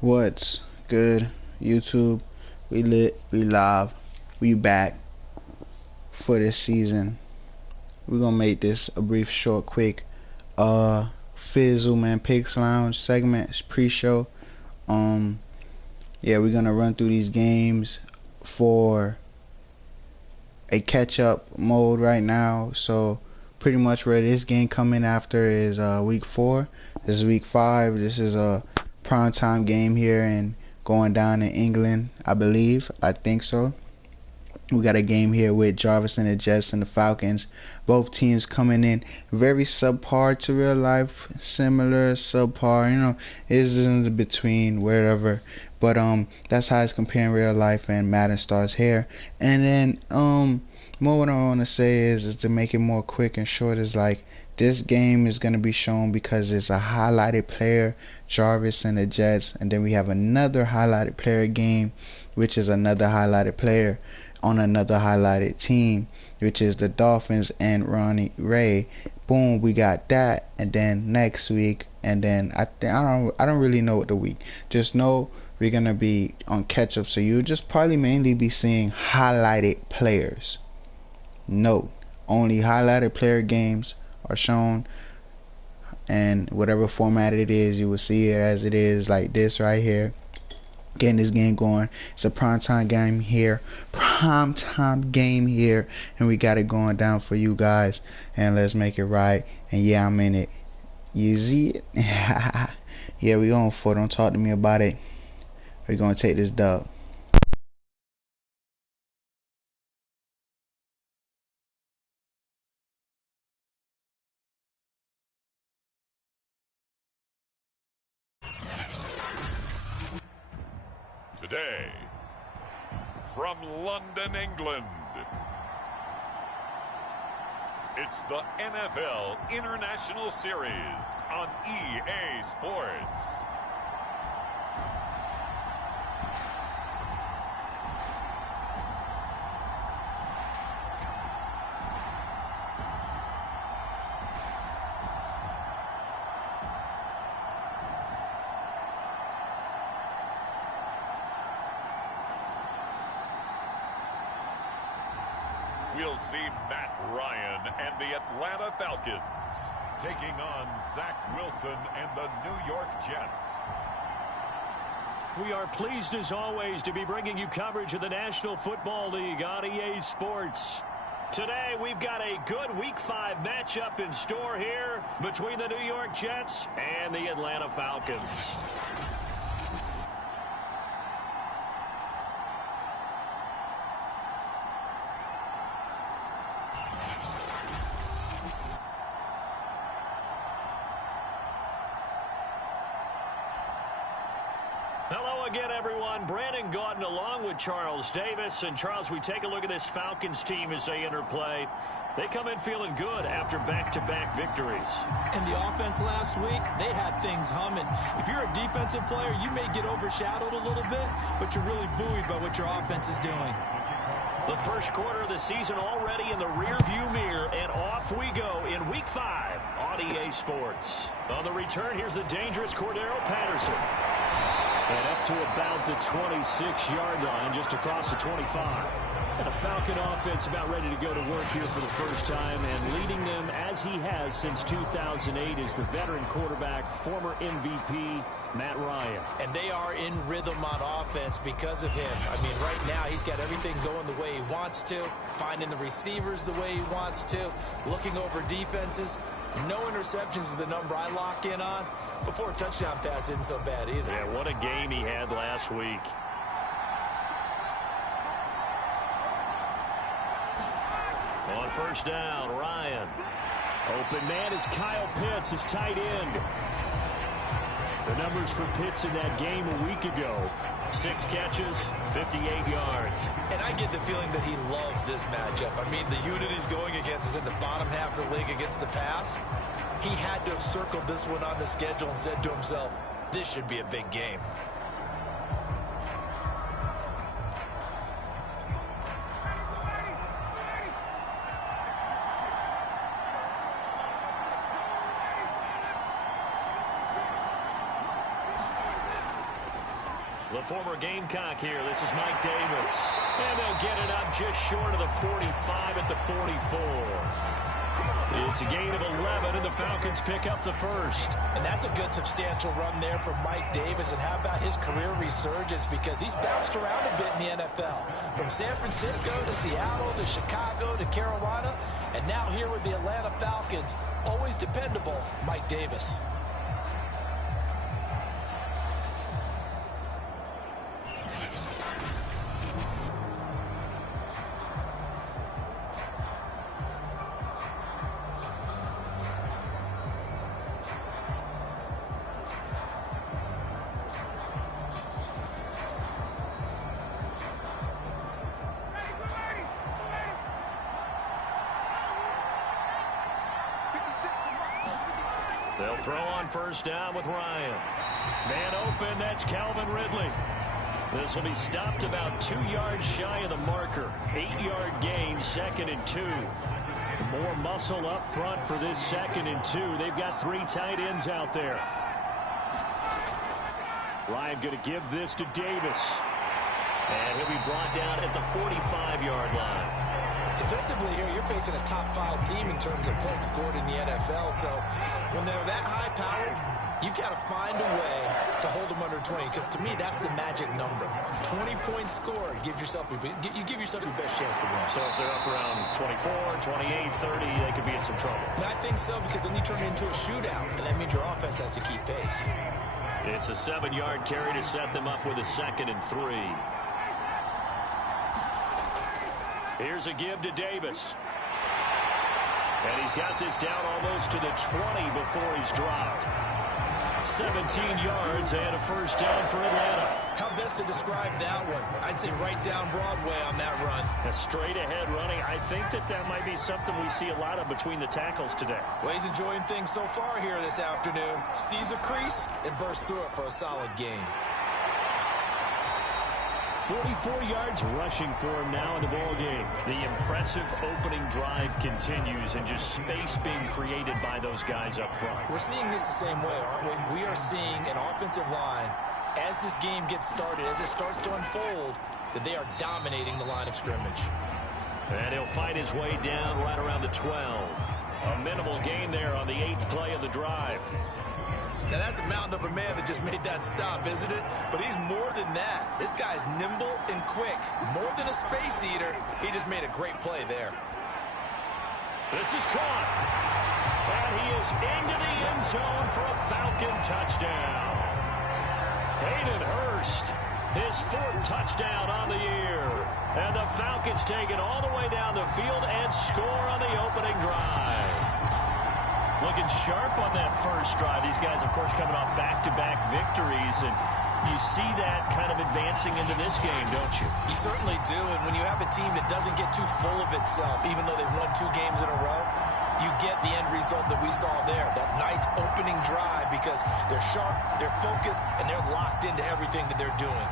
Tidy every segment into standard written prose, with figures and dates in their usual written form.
What's good, YouTube? We lit, we live, we back for this season. We're gonna make this a brief, short, quick Fizzle Man Picks Lounge segment pre-show. Yeah, we're gonna run through these games for a catch-up mode right now. So pretty much where this game coming after is week 4. This is week 5. This is a primetime game here and going down in England, I believe. I think so. We got a game here with Jarvis and the Jets and the Falcons. Both teams coming in very subpar to real life, similar, subpar. You know, it's in between, wherever. But that's how it's comparing real life and Madden stars here. And then more what I want to say is to make it more quick and short is like this game is gonna be shown because it's a highlighted player, Jarvis and the Jets, and then we have another highlighted player game, which is another highlighted player on another highlighted team, which is the Dolphins and Ronnie Ray. Boom, we got that. And then next week, and then I don't really know what the week. Just know we're gonna be on catch up, so you just probably mainly be seeing highlighted players. Note, only highlighted player games are shown, and whatever format it is, you will see it as it is, like this right here. Getting this game going. It's a primetime game here. And we got it going down for you guys. And let's make it right. And yeah, I'm in it. You see it? Yeah, we going for it. Don't talk to me about it. We're gonna take this dub. Today, from London, England, it's the NFL International Series on EA Sports. We'll see Matt Ryan and the Atlanta Falcons taking on Zach Wilson and the New York Jets. We are pleased as always to be bringing you coverage of the National Football League on EA Sports. Today we've got a good Week 5 matchup in store here between the New York Jets and the Atlanta Falcons. Hello again, everyone. Brandon Gaudin along with Charles Davis. And, Charles, we take a look at this Falcons team as they enter play. They come in feeling good after back-to-back victories. And the offense last week, they had things humming. If you're a defensive player, you may get overshadowed a little bit, but you're really buoyed by what your offense is doing. The first quarter of the season already in the rear-view mirror, and off we go in Week 5 on EA Sports. On the return, here's the dangerous Cordero Patterson. And up to about the 26-yard line, just across the 25. And a Falcon offense about ready to go to work here for the first time, and leading them as he has since 2008 is the veteran quarterback, former MVP, Matt Ryan. And they are in rhythm on offense because of him. I mean, right now, he's got everything going the way he wants to, finding the receivers the way he wants to, looking over defenses. No interceptions is the number I lock in on. Before a touchdown pass isn't so bad either. Yeah, what a game he had last week. On first down, Ryan. Open man is Kyle Pitts, his tight end. The numbers for Pitts in that game a week ago. 6 catches, 58 yards. And I get the feeling that he loves this matchup. I mean, the unit he's going against is in the bottom half of the league against the pass. He had to have circled this one on the schedule and said to himself, this should be a big game. The former Gamecock here. This is Mike Davis. And they'll get it up just short of the 45 at the 44. It's a gain of 11, and the Falcons pick up the first. And that's a good substantial run there from Mike Davis. And how about his career resurgence? Because he's bounced around a bit in the NFL. From San Francisco to Seattle to Chicago to Carolina. And now here with the Atlanta Falcons, always dependable, Mike Davis. They'll throw on first down with Ryan. Man open, that's Calvin Ridley. This will be stopped about 2 yards shy of the marker. 8-yard gain, 2nd and 2. More muscle up front for this 2nd and 2. They've got 3 tight ends out there. Ryan going to give this to Davis. And he'll be brought down at the 45-yard line. Defensively here, you're facing a top-5 team in terms of points scored in the NFL. So when they're that high-powered, you've got to find a way to hold them under 20. Because to me, that's the magic number. 20 points scored gives yourself your best chance to win. So if they're up around 24, 28, 30, they could be in some trouble. And I think so, because then you turn it into a shootout, and that means your offense has to keep pace. It's a 7-yard carry to set them up with a 2nd and 3. Here's a give to Davis. And he's got this down almost to the 20 before he's dropped. 17 yards and a first down for Atlanta. How best to describe that one? I'd say right down Broadway on that run. A straight ahead running. I think that might be something we see a lot of between the tackles today. Well, he's enjoying things so far here this afternoon. Sees a crease and bursts through it for a solid gain. 44 yards rushing for him now in the ball game. The impressive opening drive continues, and just space being created by those guys up front. We're seeing this the same way, aren't we? We are seeing an offensive line, as this game gets started, as it starts to unfold, that they are dominating the line of scrimmage. And he'll fight his way down right around the 12. A minimal gain there on the 8th play of the drive. Now, that's a mountain of a man that just made that stop, isn't it? But he's more than that. This guy's nimble and quick. More than a space eater, he just made a great play there. This is caught. And he is into the end zone for a Falcon touchdown. Hayden Hurst, his 4th touchdown on the year. And the Falcons take it all the way down the field and score on the opening drive. Looking sharp on that first drive. These guys, of course, coming off back-to-back victories, and you see that kind of advancing into this game, don't you? You certainly do, and when you have a team that doesn't get too full of itself, even though they've won 2 games in a row, you get the end result that we saw there, that nice opening drive, because they're sharp, they're focused, and they're locked into everything that they're doing.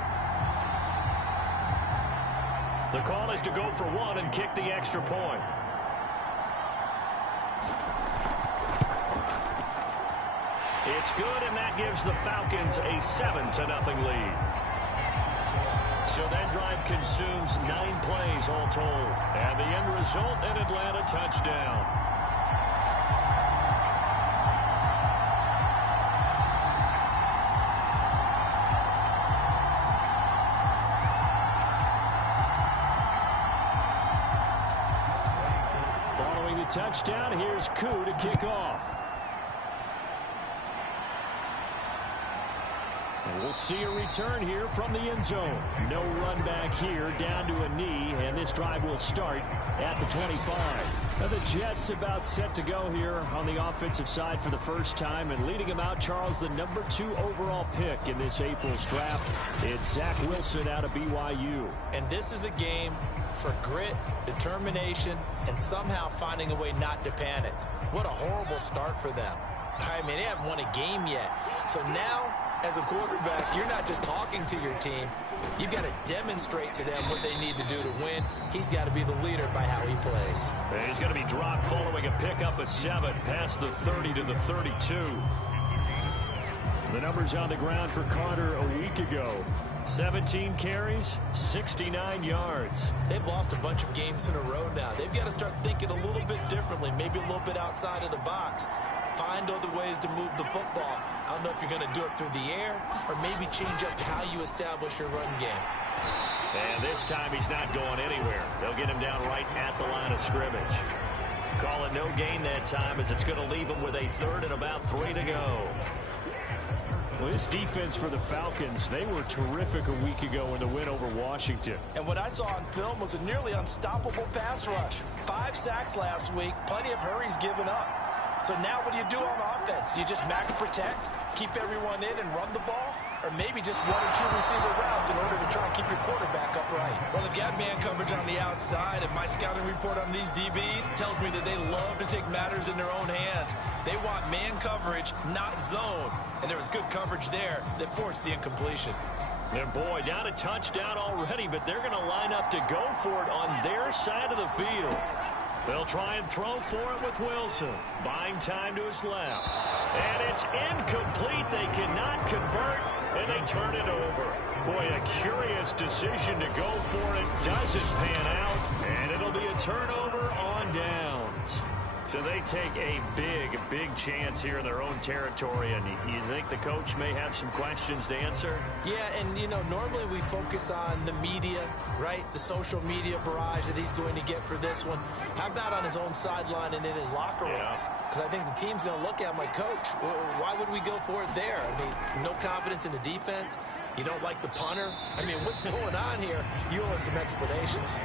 The call is to go for 1 and kick the extra point. It's good, and that gives the Falcons a 7-0 lead. So that drive consumes 9 plays all told. And the end result, an Atlanta touchdown. Following the touchdown, here's Koo to kick off. And we'll see a return here from the end zone. No run back here, down to a knee, and this drive will start at the 25. Now the Jets about set to go here on the offensive side for the first time, and leading them out, Charles, the number 2 overall pick in this April's draft. It's Zach Wilson out of BYU. And this is a game for grit, determination, and somehow finding a way not to panic. What a horrible start for them. I mean, they haven't won a game yet. So now, as a quarterback, you're not just talking to your team. You've got to demonstrate to them what they need to do to win. He's got to be the leader by how he plays. And he's going to be dropped following a pickup of 7 past the 30 to the 32. The numbers on the ground for Carter a week ago. 17 carries, 69 yards. They've lost a bunch of games in a row now. They've got to start thinking a little bit differently, maybe a little bit outside of the box. Find other ways to move the football. I don't know if you're going to do it through the air or maybe change up how you establish your run game. And this time he's not going anywhere. They'll get him down right at the line of scrimmage. Call it no gain that time as it's going to leave him with a 3rd and about 3 to go. Well, this defense for the Falcons, they were terrific a week ago in the win over Washington. And what I saw on film was a nearly unstoppable pass rush. 5 sacks last week, plenty of hurries given up. So now what do you do on offense? You just max protect, keep everyone in and run the ball? Or maybe just 1 or 2 receiver routes in order to try and keep your quarterback upright? Well, they've got man coverage on the outside, and my scouting report on these DBs tells me that they love to take matters in their own hands. They want man coverage, not zone. And there was good coverage there that forced the incompletion. And boy, down a touchdown already, but they're going to line up to go for it on their side of the field. They'll try and throw for it with Wilson. Buying time to his left. And it's incomplete. They cannot convert, and they turn it over. Boy, a curious decision to go for it. Doesn't pan out, and it'll be a turnover on downs. So they take a big chance here in their own territory, and you think the coach may have some questions to answer? Yeah, and, you know, normally we focus on the media, right? The social media barrage that he's going to get for this one. How about on his own sideline and in his locker room? Because I think the team's going to look at him like, Coach, why would we go for it there? I mean, no confidence in the defense. You don't like the punter. I mean, what's going on here? You owe us some explanations.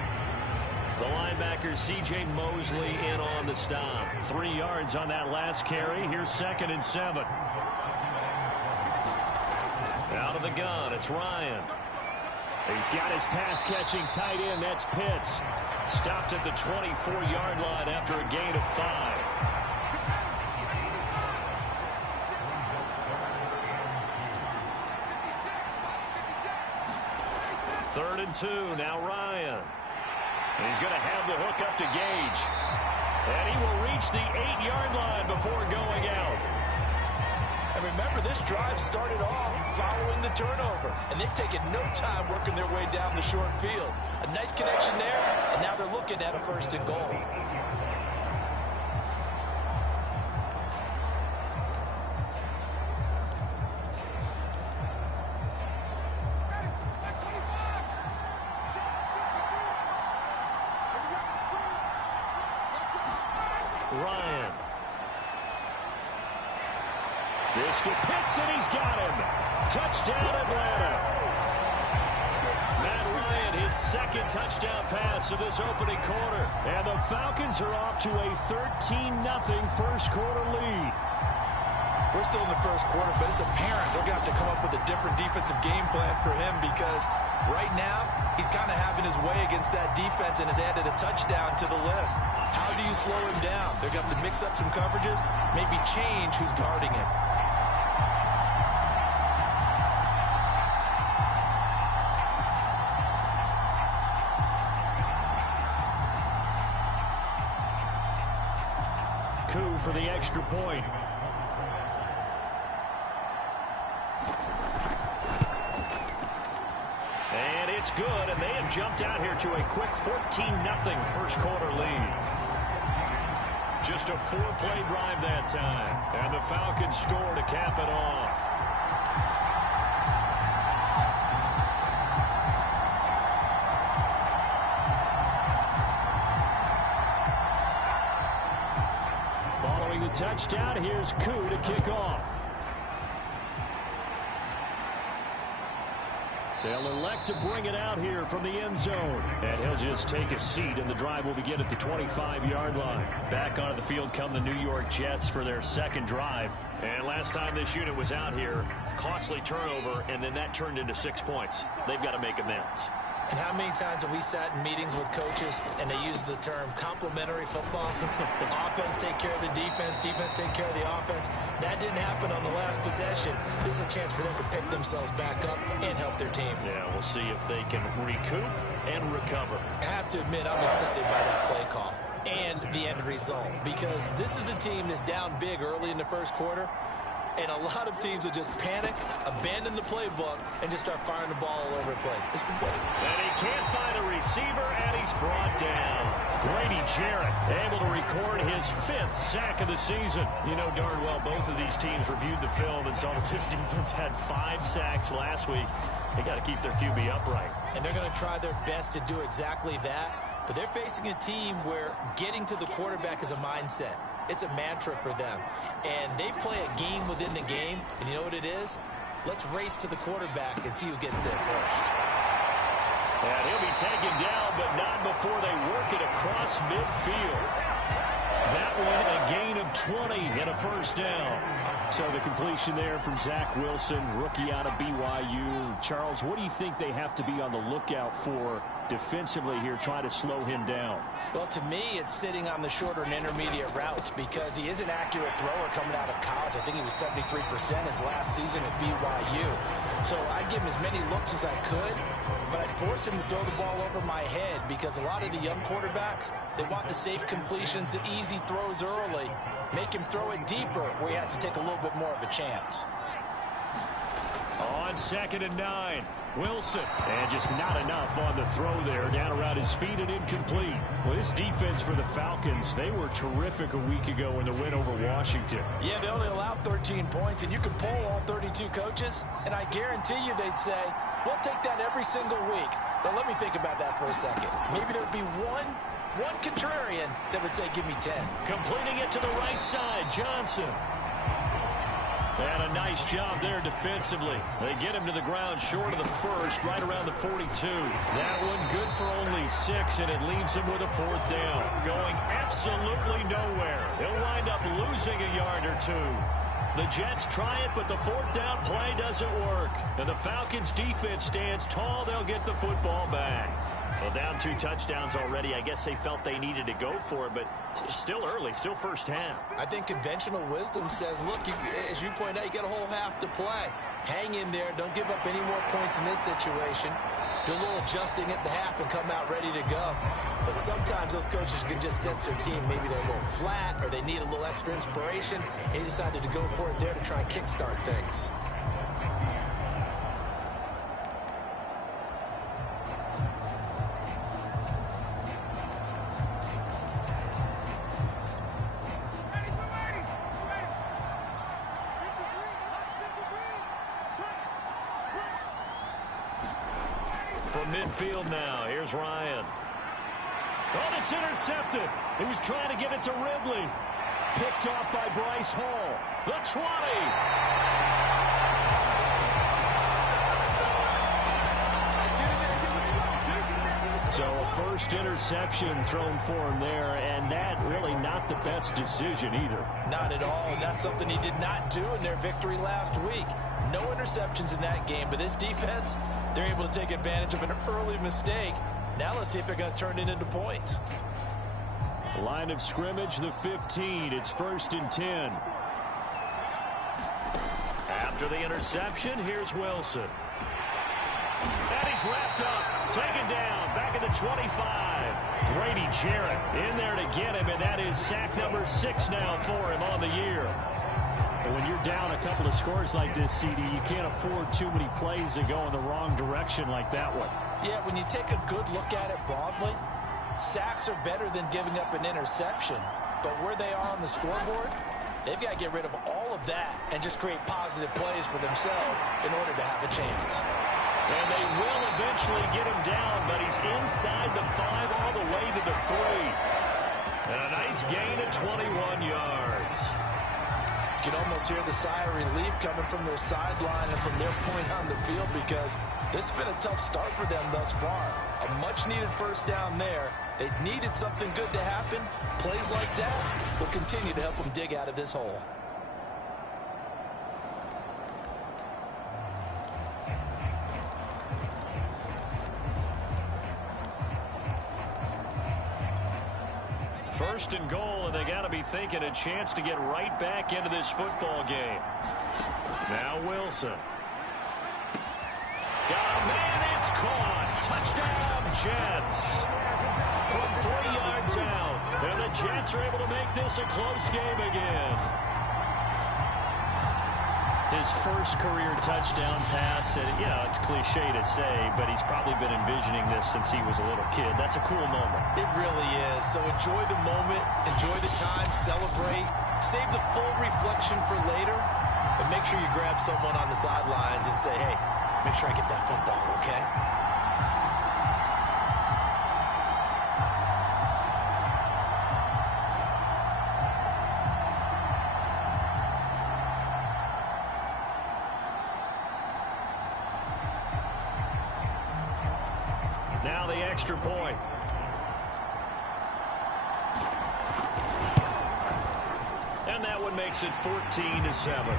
The linebacker, C.J. Mosley, in on the stop. 3 yards on that last carry. Here's 2nd and 7. Out of the gun, it's Ryan. He's got his pass-catching tight end. That's Pitts. Stopped at the 24-yard line after a gain of 5. Third and 2, now Ryan. He's going to have the hook up to Gage. And he will reach the 8-yard line before going out. And remember, this drive started off following the turnover. And they've taken no time working their way down the short field. A nice connection there, and now they're looking at a 1st and goal. Ryan. This to Pitts, and he's got him. Touchdown, Atlanta. Matt Ryan, his 2nd touchdown pass of this opening quarter. And the Falcons are off to a 13-0 first quarter lead. We're still in the first quarter, but it's apparent they're going to have to come up with a different defensive game plan for him because right now he's kind of having his way against that defense and has added a touchdown to the list. How do you slow him down? They're going to have to mix up some coverages, maybe change who's guarding him. Coup for the extra point. And it's good, and they have jumped out here to a quick 14-0 first quarter lead. Just a 4-play drive that time, and the Falcons score to cap it off. Following the touchdown, here's Koo to kick off. They'll elect to bring it out here from the end zone. And he'll just take a seat, and the drive will begin at the 25-yard line. Back onto the field come the New York Jets for their 2nd drive. And last time this unit was out here, costly turnover, and then that turned into 6 points. They've got to make amends. And how many times have we sat in meetings with coaches and they use the term complementary football? Offense take care of the defense, defense take care of the offense. That didn't happen on the last possession. This is a chance for them to pick themselves back up and help their team. Yeah, we'll see if they can recoup and recover. I have to admit, I'm excited by that play call and the end result because this is a team that's down big early in the first quarter. And a lot of teams will just panic, abandon the playbook, and just start firing the ball all over the place. It's been good. And he can't find a receiver, and he's brought down. Grady Jarrett able to record his 5th sack of the season. You know darn well both of these teams reviewed the film and saw that this defense had 5 sacks last week. They got to keep their QB upright. And they're going to try their best to do exactly that. But they're facing a team where getting to the quarterback is a mindset. It's a mantra for them. And they play a game within the game. And you know what it is? Let's race to the quarterback and see who gets there first. And he'll be taken down, but not before they work it across midfield. That one, a gain of 20 and a first down. So the completion there from Zach Wilson, rookie out of BYU. Charles, what do you think they have to be on the lookout for defensively here, trying to slow him down? Well, to me, it's sitting on the shorter and intermediate routes because he is an accurate thrower coming out of college. I think he was 73% his last season at BYU. So I'd give him as many looks as I could, but I'd force him to throw the ball over my head because a lot of the young quarterbacks, they want the safe completions, the easy throws early. Make him throw it deeper where he has to take a little bit more of a chance. On 2nd and 9, Wilson. And just not enough on the throw there. Down around his feet and incomplete. Well, this defense for the Falcons, they were terrific a week ago in the win over Washington. Yeah, they only allowed 13 points, and you can poll all 32 coaches, and I guarantee you they'd say, we'll take that every single week. But let me think about that for a second. Maybe there'd be one contrarian that would say, give me 10. Completing it to the right side, Johnson. And a nice job there defensively. They get him to the ground short of the first, right around the 42. That one good for only 6, and it leaves him with a 4th down. Going absolutely nowhere. He'll wind up losing a yard or 2. The Jets try it, but the 4th down play doesn't work. And the Falcons defense stands tall. They'll get the football back. Well, down 2 touchdowns already. I guess they felt they needed to go for it, but still early, still first half. I think conventional wisdom says, look, as you point out, you got a whole half to play. Hang in there. Don't give up any more points in this situation. Do a little adjusting at the half and come out ready to go. But sometimes those coaches can just sense their team. Maybe they're a little flat or they need a little extra inspiration. And he decided to go for it there to try and kickstart things. From midfield now, here's Ryan. Oh, it's intercepted. He was trying to get it to Ridley. Picked off by Bryce Hall. The 20. So a first interception thrown for him there, and that really not the best decision either. Not at all, and that's something he did not do in their victory last week. No interceptions in that game, but this defense, they're able to take advantage of an early mistake. Now let's see if they're going to turn it into points. Line of scrimmage, the 15. It's 1st and 10. After the interception, here's Wilson. And he's wrapped up, taken down, back at the 25. Grady Jarrett in there to get him, and that is sack number 6 now for him on the year. But when you're down a couple of scores like this, CD, you can't afford too many plays that go in the wrong direction like that one. Yeah, when you take a good look at it broadly, sacks are better than giving up an interception. But where they are on the scoreboard, they've got to get rid of all of that and just create positive plays for themselves in order to have a chance. And they will eventually get him down, but he's inside the 5 all the way to the 3. And a nice gain of 21 yards. You can almost hear the sigh of relief coming from their sideline and from their point on the field because this has been a tough start for them thus far. A much-needed first down there. They needed something good to happen. Plays like that will continue to help them dig out of this hole. First and goal, and they got to be thinking a chance to get right back into this football game. Now Wilson. Got a man, it's caught. Touchdown, Jets. From 3 yards out, and the Jets are able to make this a close game again. His first career touchdown pass, and, you know, it's cliche to say, but he's probably been envisioning this since he was a little kid. That's a cool moment. It really is. So enjoy the moment, enjoy the time, celebrate, save the full reflection for later, and make sure you grab someone on the sidelines and say, hey, make sure I get that football, okay? Now the extra point. And that one makes it 14-7.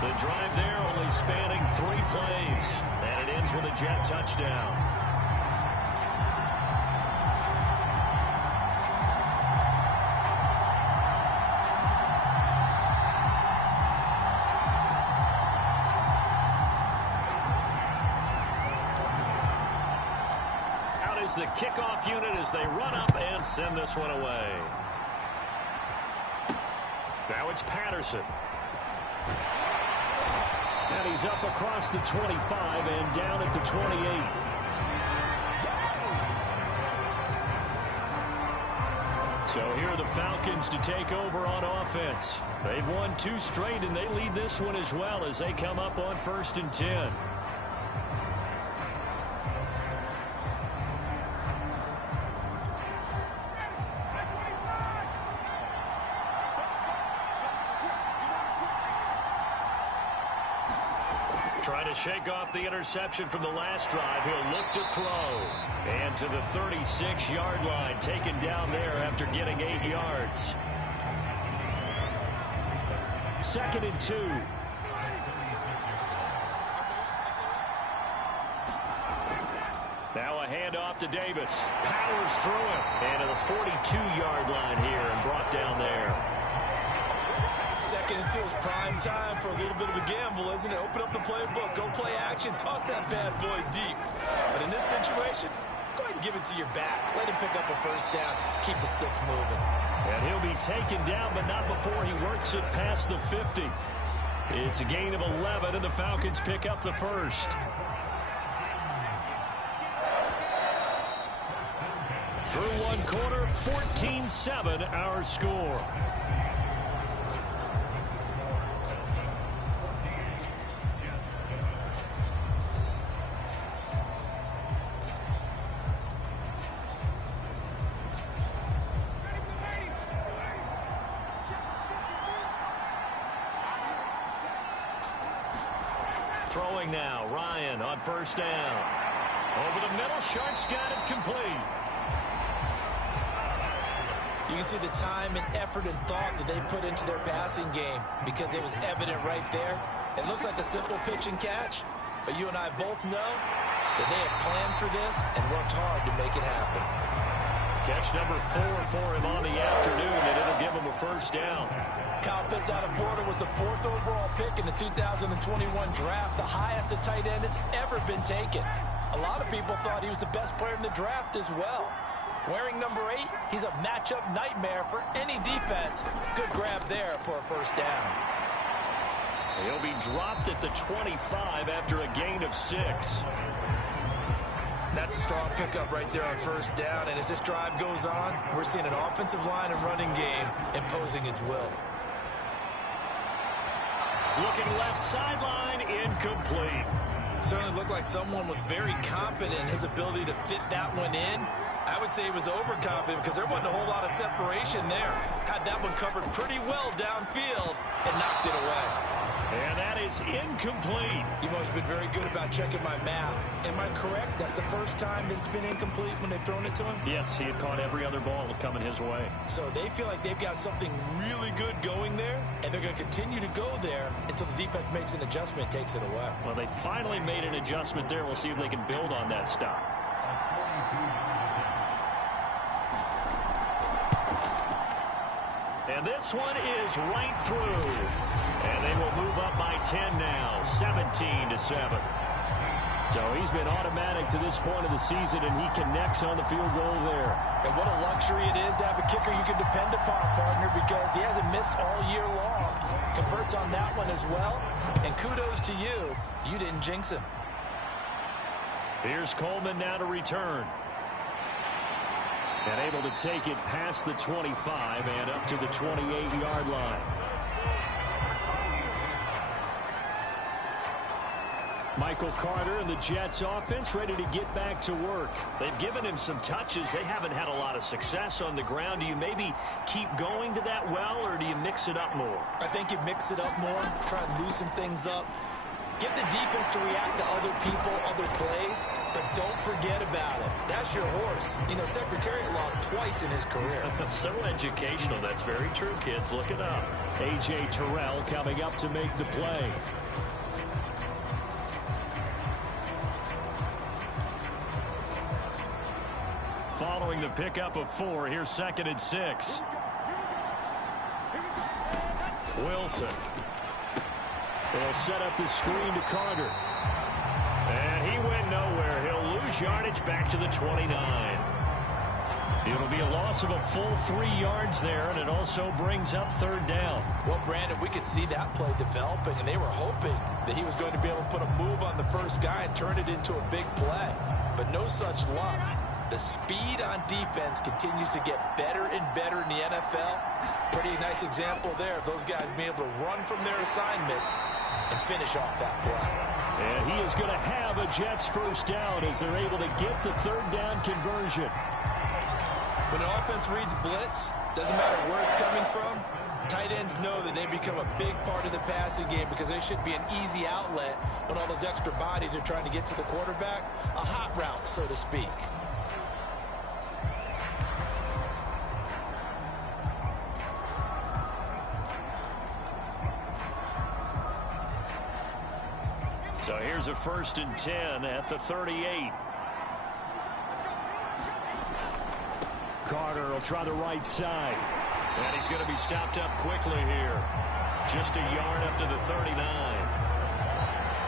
The drive there only spanning 3 plays. And it ends with a Jet touchdown. The kickoff unit as they run up and send this one away. Now it's Patterson. And he's up across the 25 and down at the 28. So here are the Falcons to take over on offense. They've won 2 straight, and they lead this one as well as they come up on 1st and 10. Trying to shake off the interception from the last drive. He'll look to throw. And to the 36-yard line, taken down there after getting 8 yards. 2nd and 2. Now a handoff to Davis. Powers through him. And to the 42-yard line here and brought down there. 2nd and 2 is prime time for a little bit of a gamble, isn't it? Open up the playbook, go play action, toss that bad boy deep. But in this situation, go ahead and give it to your back. Let him pick up a 1st down, keep the sticks moving. And he'll be taken down, but not before he works it past the 50. It's a gain of 11, and the Falcons pick up the 1st. Through 1 quarter, 14-7 our score. Throwing now, Ryan on 1st down. Over the middle, Sharp's got it complete. You can see the time and effort and thought that they put into their passing game because it was evident right there. It looks like a simple pitch and catch, but you and I both know that they have planned for this and worked hard to make it happen. Catch number 4 for him on the afternoon, and it'll give him a 1st down. Kyle Pitts out of Florida was the 4th overall pick in the 2021 draft, the highest a tight end has ever been taken. A lot of people thought he was the best player in the draft as well. Wearing number 8, he's a matchup nightmare for any defense. Good grab there for a 1st down. He'll be dropped at the 25 after a gain of 6. That's a strong pickup right there on 1st down, and as this drive goes on, we're seeing an offensive line and running game imposing its will. Looking left sideline, incomplete. Certainly looked like someone was very confident in his ability to fit that one in. I would say he was overconfident because there wasn't a whole lot of separation there. Had that one covered pretty well downfield and knocked it away. And that is incomplete. You've always been very good about checking my math. Am I correct? That's the first time that it's been incomplete when they've thrown it to him? Yes, he had caught every other ball coming his way. So they feel like they've got something really good going there, and they're going to continue to go there until the defense makes an adjustment and takes it away. Well, they finally made an adjustment there. We'll see if they can build on that stop. And this one is right through. And they will move up by 10 now, 17-7. So he's been automatic to this point of the season, and he connects on the field goal there. And what a luxury it is to have a kicker you can depend upon, partner, because he hasn't missed all year long. Converts on that one as well. And kudos to you. You didn't jinx him. Here's Coleman now to return. And able to take it past the 25 and up to the 28-yard line. Michael Carter and the Jets offense ready to get back to work. They've given him some touches. They haven't had a lot of success on the ground. Do you maybe keep going to that well, or do you mix it up more? I think you mix it up more, try and loosen things up. Get the defense to react to other people, other plays, but don't forget about it. That's your horse. You know, Secretariat lost twice in his career. So educational. That's very true, kids. Look it up. A.J. Terrell coming up to make the play. Following the pickup of 4, here's 2nd and 6. Wilson. They'll set up the screen to Carter. And he went nowhere. He'll lose yardage back to the 29. It'll be a loss of a full 3 yards there, and it also brings up 3rd down. Well, Brandon, we could see that play developing, and they were hoping that he was going to be able to put a move on the first guy and turn it into a big play. But no such luck. The speed on defense continues to get better and better in the NFL. Pretty nice example there of those guys being able to run from their assignments and finish off that play. And he is going to have a Jets first down as they're able to get the 3rd down conversion. When an offense reads blitz, doesn't matter where it's coming from, tight ends know that they become a big part of the passing game because they should be an easy outlet when all those extra bodies are trying to get to the quarterback. A hot route, so to speak. So here's a 1st and 10 at the 38. Carter will try the right side. And he's going to be stopped up quickly here. Just a yard up to the 39.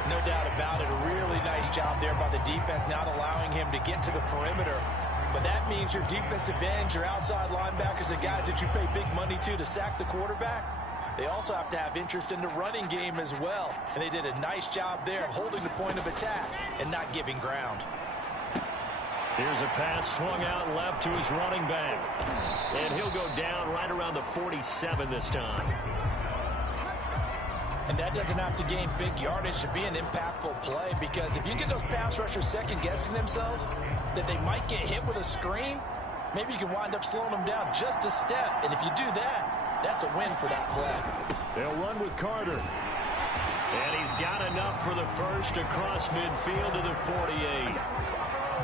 No doubt about it. A really nice job there by the defense, not allowing him to get to the perimeter. But that means your defensive ends, your outside linebackers, the guys that you pay big money to sack the quarterback, they also have to have interest in the running game as well. And they did a nice job there of holding the point of attack and not giving ground. Here's a pass swung out left to his running back. And he'll go down right around the 47 this time. And that doesn't have to gain big yardage to be an impactful play, because if you get those pass rushers second-guessing themselves that they might get hit with a screen, maybe you can wind up slowing them down just a step. And if you do that, that's a win for that play. They'll run with Carter. And he's got enough for the first across midfield to the 48.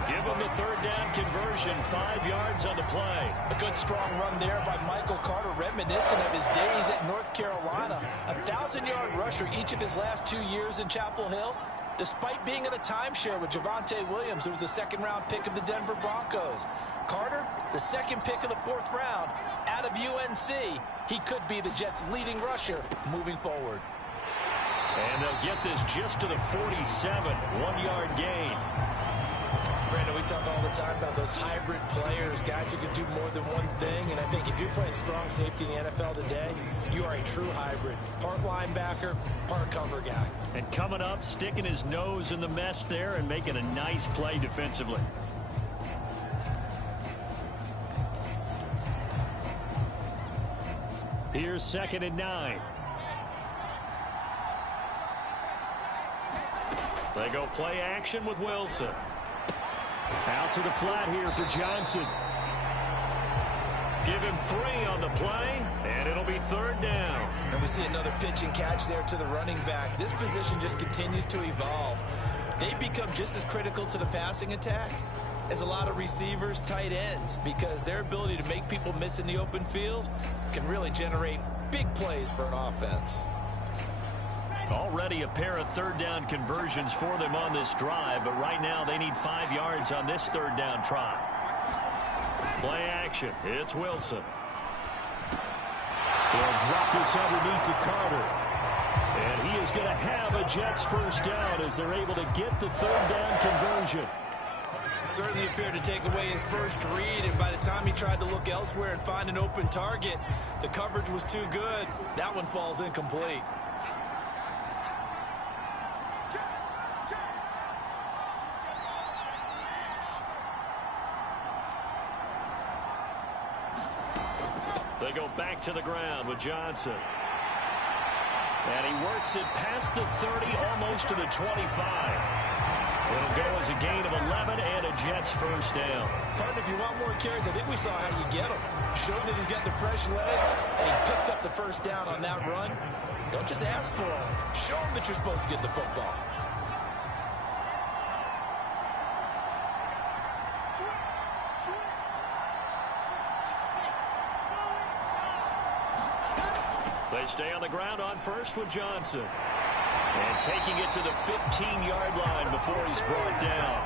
Give him the 3rd down conversion, 5 yards on the play. A good strong run there by Michael Carter, reminiscent of his days at North Carolina. A 1,000-yard rusher each of his last 2 years in Chapel Hill, despite being in a timeshare with Javonte Williams, who was the 2nd-round pick of the Denver Broncos. Carter, the 2nd pick of the 4th round, out of UNC. He could be the Jets' leading rusher moving forward. And they'll get this just to the 47, 1-yard gain. Brandon, we talk all the time about those hybrid players, guys who can do more than one thing. And I think if you're playing strong safety in the NFL today, you are a true hybrid. Part linebacker, part cover guy. And coming up, sticking his nose in the mess there and making a nice play defensively. Here's 2nd and 9. They go play action with Wilson. Out to the flat here for Johnson. Give him 3 on the play, and it'll be 3rd down. And we see another pitch and catch there to the running back. This position just continues to evolve. They become just as critical to the passing attack as a lot of receivers, tight ends, because their ability to make people miss in the open field can really generate big plays for an offense. Already a pair of 3rd down conversions for them on this drive, but right now they need 5 yards on this 3rd down try. Play action. It's Wilson. He'll drop this underneath to Carter. And he is going to have a Jets first down as they're able to get the third down conversion. Certainly appeared to take away his first read, and by the time he tried to look elsewhere and find an open target, the coverage was too good. That one falls incomplete. They go back to the ground with Johnson. And he works it past the 30, almost to the 25. It'll go as a gain of 11 and a Jets first down. Partner, if you want more carries, I think we saw how you get them. Showed that he's got the fresh legs, and he picked up the first down on that run. Don't just ask for them. Show them that you're supposed to get the football. They stay on the ground on first with Johnson. And taking it to the 15-yard line before he's brought down.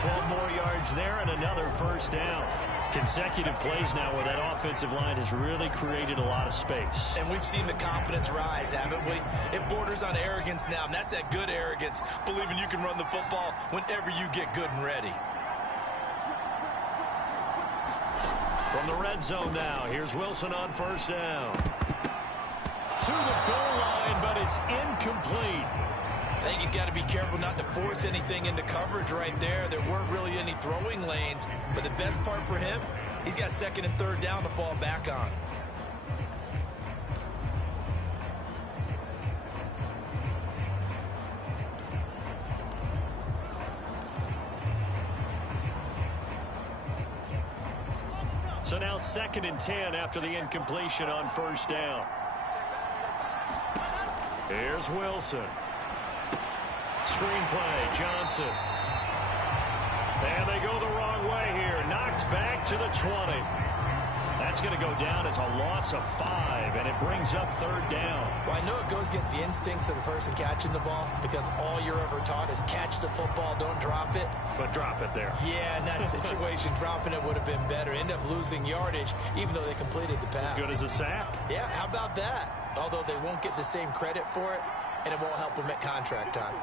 12 more yards there and another first down. Consecutive plays now where that offensive line has really created a lot of space. And we've seen the confidence rise, haven't we? It borders on arrogance now, and that's that good arrogance, believing you can run the football whenever you get good and ready. From the red zone now, here's Wilson on first down. To the goal line, but it's incomplete. I think he's got to be careful not to force anything into coverage right there. There weren't really any throwing lanes, but the best part for him, he's got second and third down to fall back on. So now second and 10 after the incompletion on first down. Here's Wilson. Screenplay, Johnson. And they go the wrong way here. Knocked back to the 20. That's going to go down as a loss of 5, and it brings up third down. Well, I know it goes against the instincts of the person catching the ball because all you're ever taught is catch the football, don't drop it. But drop it there. Yeah, in that situation, dropping it would have been better. End up losing yardage, even though they completed the pass. As good as a sack. Yeah, how about that? Although they won't get the same credit for it, and it won't help them at contract time.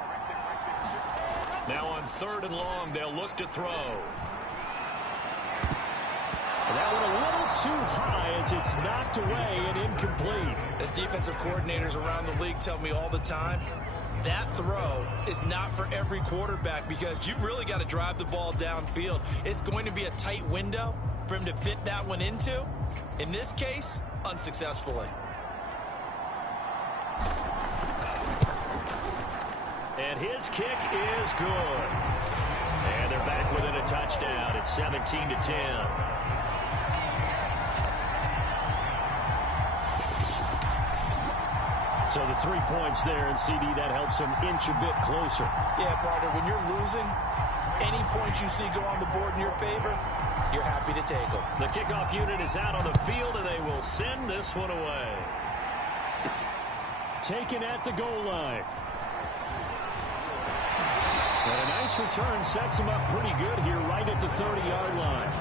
Now on third and long, they'll look to throw. And that one a little too high as it's knocked away and incomplete. As defensive coordinators around the league tell me all the time, that throw is not for every quarterback because you've really got to drive the ball downfield. It's going to be a tight window for him to fit that one into. In this case, unsuccessfully. And his kick is good. And they're back within a touchdown. It's 17-10. So the 3 points there, and CD, that helps them inch a bit closer. Yeah, partner, when you're losing, any points you see go on the board in your favor, you're happy to take them. The kickoff unit is out on the field, and they will send this one away. Taken at the goal line. And a nice return sets them up pretty good here right at the 30-yard line.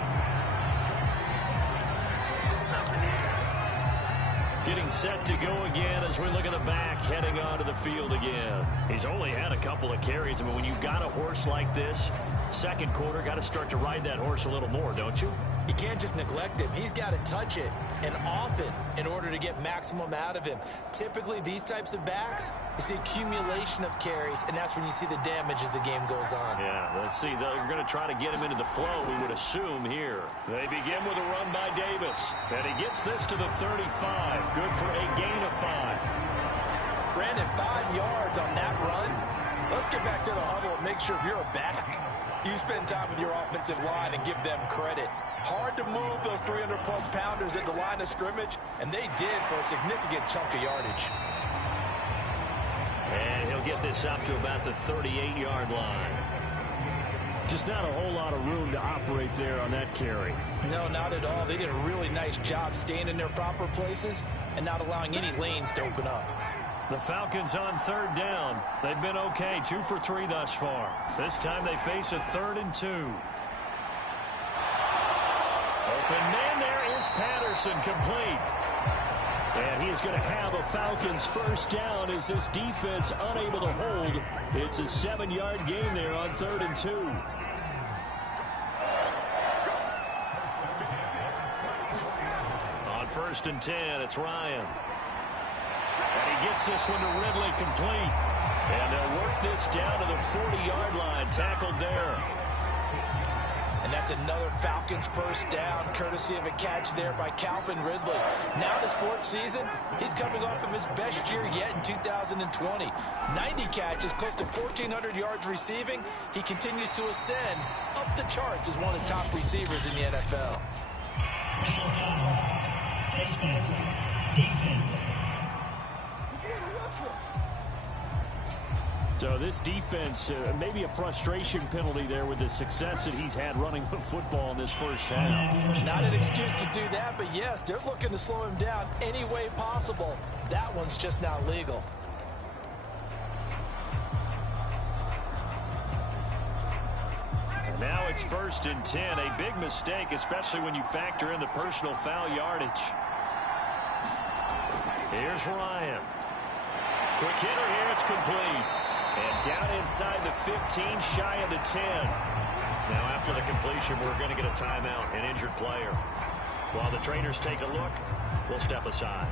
Getting set to go again as we look at the back, heading onto the field again. He's only had a couple of carries. I mean, when you've got a horse like this, second quarter, got to start to ride that horse a little more, don't you? You can't just neglect him. He's got to touch it, and often, in order to get maximum out of him. Typically, these types of backs, it's the accumulation of carries, and that's when you see the damage as the game goes on. Yeah, let's see. They're going to try to get him into the flow, we would assume here. They begin with a run by Davis, and he gets this to the 35. Good for a gain of 5. Brandon, 5 yards on that run. Let's get back to the huddle and make sure if you're a back, you spend time with your offensive line and give them credit. Hard to move those 300-plus pounders at the line of scrimmage, and they did for a significant chunk of yardage. And he'll get this up to about the 38-yard line. Just not a whole lot of room to operate there on that carry. No, not at all. They did a really nice job staying in their proper places and not allowing any lanes to open up. The Falcons on third down. They've been okay, 2 for 3 thus far. This time they face a 3rd and 2. Open man, there is Patterson, complete. And he is going to have a Falcons first down as this defense unable to hold. It's a 7-yard gain there on 3rd and 2. On 1st and 10, it's Ryan. And he gets this one to Ridley complete. And they'll work this down to the 40-yard line, tackled there. And that's another Falcons first down, courtesy of a catch there by Calvin Ridley. Now in his 4th season, he's coming off of his best year yet in 2020. 90 catches, close to 1,400 yards receiving. He continues to ascend up the charts as one of the top receivers in the NFL. Defense. So this defense, maybe a frustration penalty there with the success that he's had running the football in this first half. Not an excuse to do that, but yes, they're looking to slow him down any way possible. That one's just not legal. And now it's 1st and 10. A big mistake, especially when you factor in the personal foul yardage. Here's Ryan. Quick hitter here, it's complete. And down inside the 15, shy of the 10. Now after the completion, we're going to get a timeout, an injured player. While the trainers take a look, we'll step aside.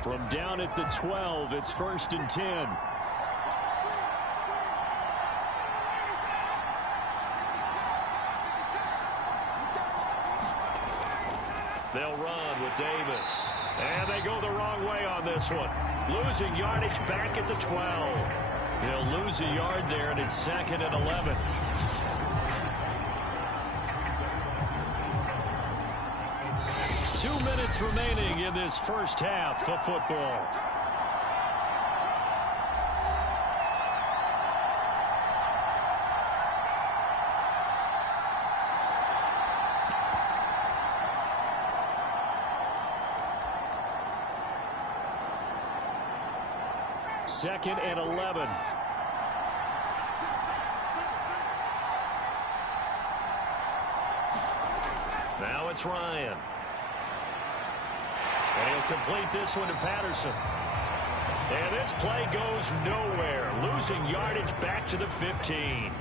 From down at the 12, it's 1st and 10. They'll run with Davis. And they go the wrong way on this one. Losing yardage back at the 12. They'll lose a yard there, and it's 2nd and 11. Two minutes remaining in this first half of football. Second and 11. Now it's Ryan. And he'll complete this one to Patterson. And this play goes nowhere. Losing yardage back to the 15.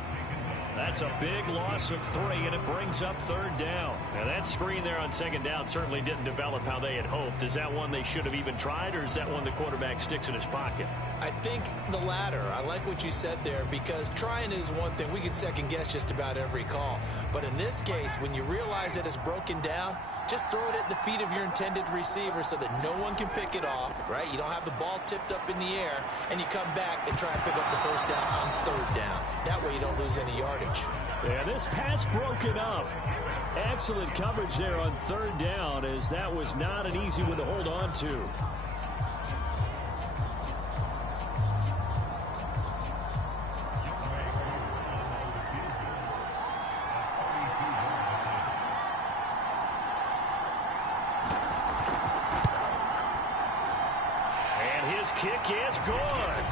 That's a big loss of 3, and it brings up 3rd down. Now that screen there on 2nd down certainly didn't develop how they had hoped. Is that one they should have even tried, or is that one the quarterback sticks in his pocket? I think the latter. I like what you said there, because trying is one thing. We can second guess just about every call. But in this case, when you realize that it's broken down, just throw it at the feet of your intended receiver so that no one can pick it off, right? You don't have the ball tipped up in the air, and you come back and try and pick up the first down on 3rd down. That way you don't lose any yardage. Yeah, this pass broken up. Excellent coverage there on 3rd down, as that was not an easy one to hold on to. Kick is good.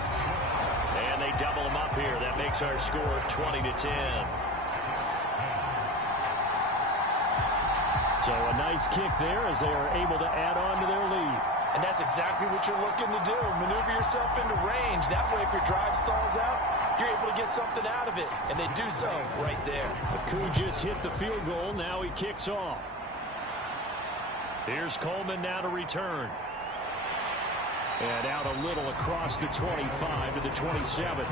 And they double him up here. That makes our score 20-10. So a nice kick there as they are able to add on to their lead. And that's exactly what you're looking to do. Maneuver yourself into range. That way, if your drive stalls out, you're able to get something out of it. And they do so right there. Aku just hit the field goal. Now he kicks off. Here's Coleman now to return. And out a little across the 25 to the 27.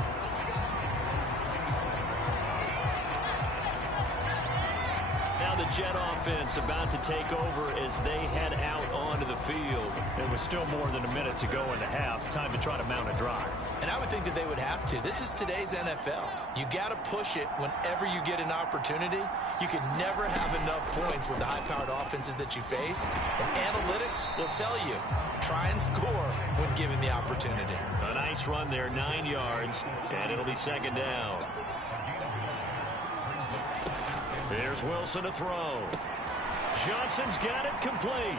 Now the Jet offense about to take over as they head out onto the field. There was still more than a minute to go in the half. Time to try to mount a drive. And I would think that they would have to. This is today's NFL. You got to push it whenever you get an opportunity. You can never have enough points with the high-powered offenses that you face. And analytics will tell you, try and score when given the opportunity. A nice run there, 9 yards, and it'll be 2nd down. Here's Wilson to throw. Johnson's got it complete.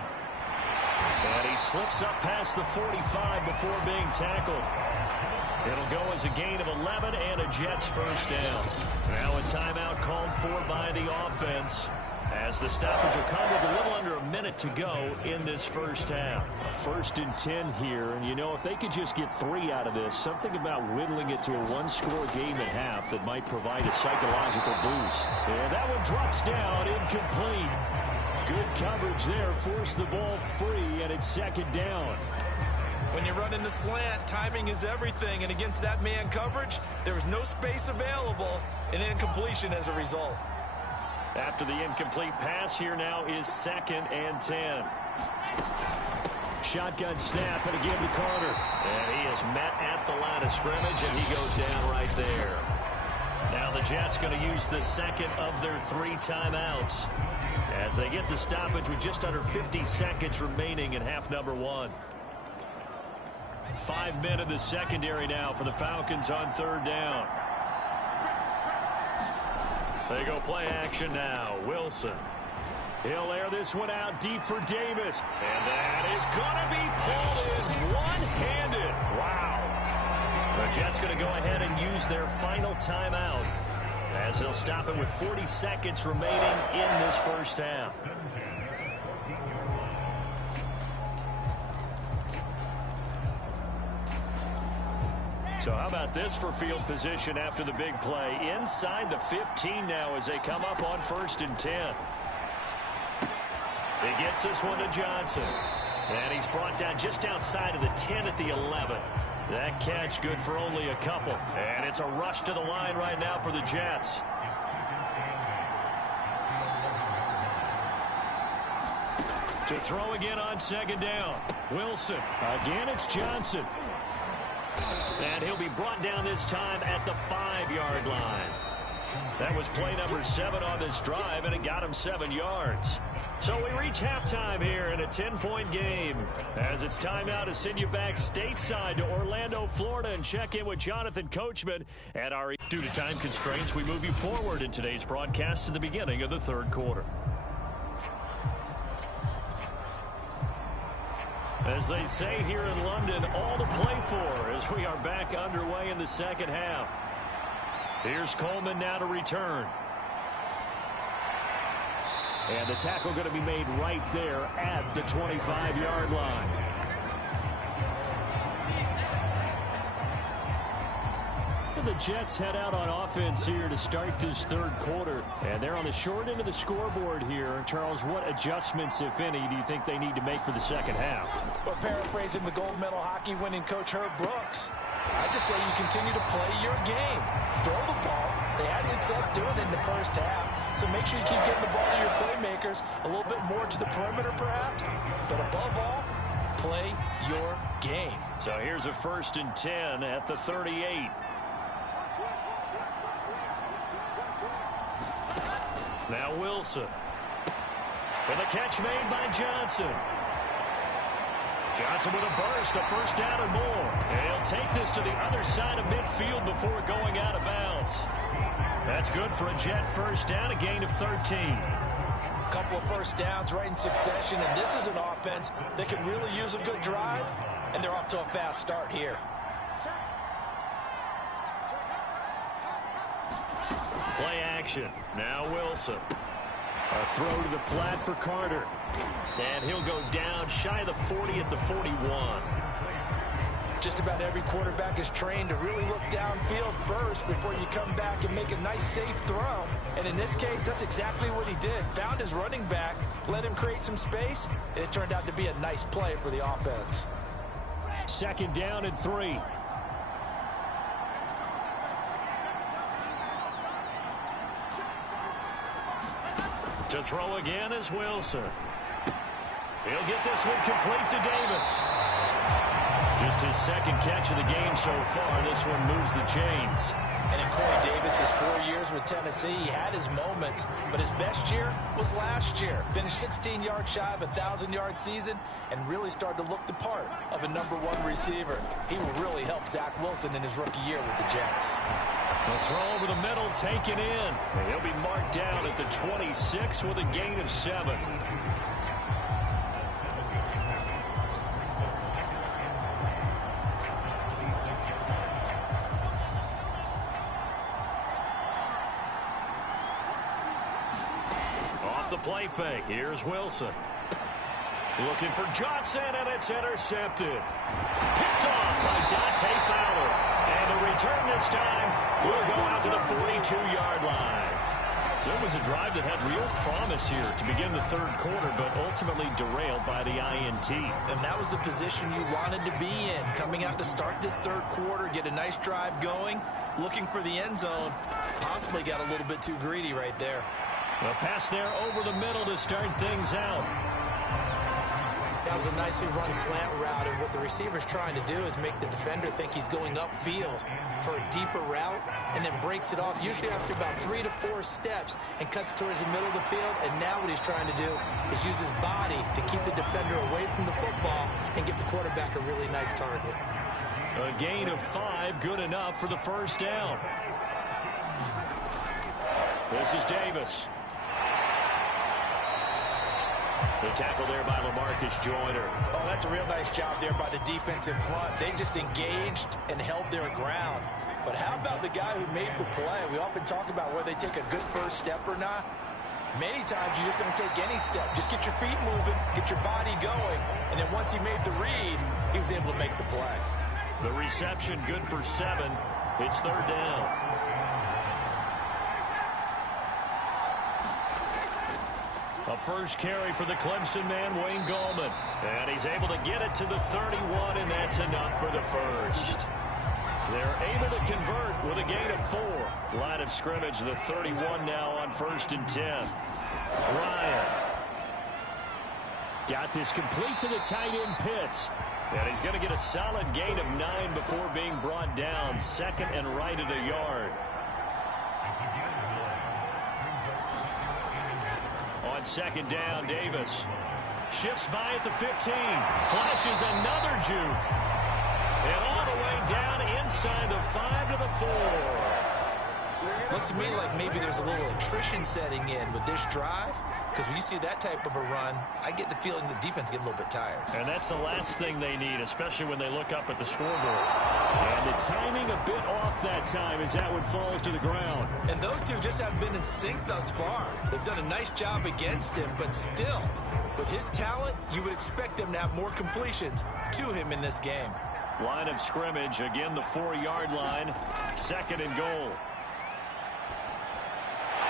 And he slips up past the 45 before being tackled. It'll go as a gain of 11 and a Jets first down. Now a timeout called for by the offense, as the stoppage will come with a little under a minute to go in this first half. A 1st and 10 here, and you know, if they could just get 3 out of this, something about whittling it to a 1-score game at half that might provide a psychological boost. And that one drops down, incomplete. Good coverage there, forced the ball free, and it's 2nd down. When you run in the slant, timing is everything, and against that man coverage, there was no space available, and incompletion as a result. After the incomplete pass, here now is 2nd and 10. Shotgun snap and again to Carter. And he is met at the line of scrimmage, and he goes down right there. Now the Jets going to use the 2nd of their 3 timeouts as they get the stoppage with just under 50 seconds remaining in half number 1. 5 men in the secondary now for the Falcons on 3rd down. They go play action now. Wilson. He'll air this one out deep for Davis. And that is going to be pulled in one-handed. Wow. The Jets going to go ahead and use their final timeout as they'll stop it with 40 seconds remaining in this first half. So how about this for field position after the big play? Inside the 15 now as they come up on 1st and 10. He gets this one to Johnson. And he's brought down just outside of the 10 at the 11. That catch good for only a couple. And it's a rush to the line right now for the Jets. To throw again on 2nd down. Wilson. Again, it's Johnson. And he'll be brought down this time at the 5-yard line. That was play number 7 on this drive, and it got him 7 yards. So we reach halftime here in a 10-point game, as it's time now to send you back stateside to Orlando, Florida, and check in with Jonathan Coachman at our... Due to time constraints, we move you forward in today's broadcast to the beginning of the 3rd quarter. As they say here in London, all to play for as we are back underway in the 2nd half. Here's Coleman now to return. And the tackle going to be made right there at the 25-yard line. And the Jets head out on offense here to start this 3rd quarter. And they're on the short end of the scoreboard here. Charles, what adjustments, if any, do you think they need to make for the 2nd half? But paraphrasing the gold medal hockey winning coach Herb Brooks, I just say you continue to play your game. Throw the ball. They had success doing it in the first half. So make sure you keep getting the ball to your playmakers a little bit more to the perimeter perhaps. But above all, play your game. So here's a 1st and 10 at the 38. Now Wilson. And the catch made by Johnson. Johnson with a burst, a 1st down and more. And he'll take this to the other side of midfield before going out of bounds. That's good for a Jet 1st down, a gain of 13. A couple of 1st downs right in succession, and this is an offense that can really use a good drive, and they're off to a fast start here. Play action. Now Wilson. A throw to the flat for Carter. And he'll go down shy of the 40 at the 41. Just about every quarterback is trained to really look downfield first before you come back and make a nice, safe throw. And in this case, that's exactly what he did. Found his running back, let him create some space, and it turned out to be a nice play for the offense. 2nd down and 3. To throw again is Wilson. He'll get this one complete to Davis. Just his 2nd catch of the game so far. This one moves the chains. And in Corey Davis's 4 years with Tennessee, he had his moments, but his best year was last year. Finished 16 yards shy of a 1,000-yard season and really started to look the part of a #1 receiver. He will really help Zach Wilson in his rookie year with the Jets. The throw over the middle taken in. And he'll be marked down at the 26 with a gain of 7. play fake. Here's Wilson. Looking for Johnson, and it's intercepted. Picked off by Dante Fowler. And the return this time will go out to the 42-yard line. So it was a drive that had real promise here to begin the third quarter, but ultimately derailed by the INT. And that was the position you wanted to be in. Coming out to start this third quarter, get a nice drive going, looking for the end zone. Possibly got a little bit too greedy right there. A pass there over the middle to start things out. That was a nicely run slant route, and what the receiver's trying to do is make the defender think he's going upfield for a deeper route, and then breaks it off, usually after about 3 to 4 steps, and cuts towards the middle of the field. And now what he's trying to do is use his body to keep the defender away from the football and give the quarterback a really nice target. A gain of 5, good enough for the first down. This is Davis. The tackle there by LaMarcus Joyner. Oh, that's a real nice job there by the defense in front. They just engaged and held their ground. But how about the guy who made the play? We often talk about whether they take a good first step or not. Many times you just don't take any step. Just get your feet moving, get your body going, and then once he made the read, he was able to make the play. The reception good for 7. It's third down. A first carry for the Clemson man, Wayne Gallman. And he's able to get it to the 31, and that's enough for the first. They're able to convert with a gain of 4. Line of scrimmage, the 31 now on 1st and 10. Ryan. Got this complete to the tight end Pitts. And he's going to get a solid gain of 9 before being brought down. Second and right at a yard. On second down, Davis shifts by at the 15. Flashes another juke. And all the way down inside the 5 to the 4. Looks to me like maybe there's a little attrition setting in with this drive. Because when you see that type of a run, I get the feeling the defense get a little bit tired. And that's the last thing they need, especially when they look up at the scoreboard. And the timing a bit off that time as that one falls to the ground. And those two just haven't been in sync thus far. They've done a nice job against him, but still, with his talent, you would expect them to have more completions to him in this game. Line of scrimmage, again the 4-yard line. Second and goal.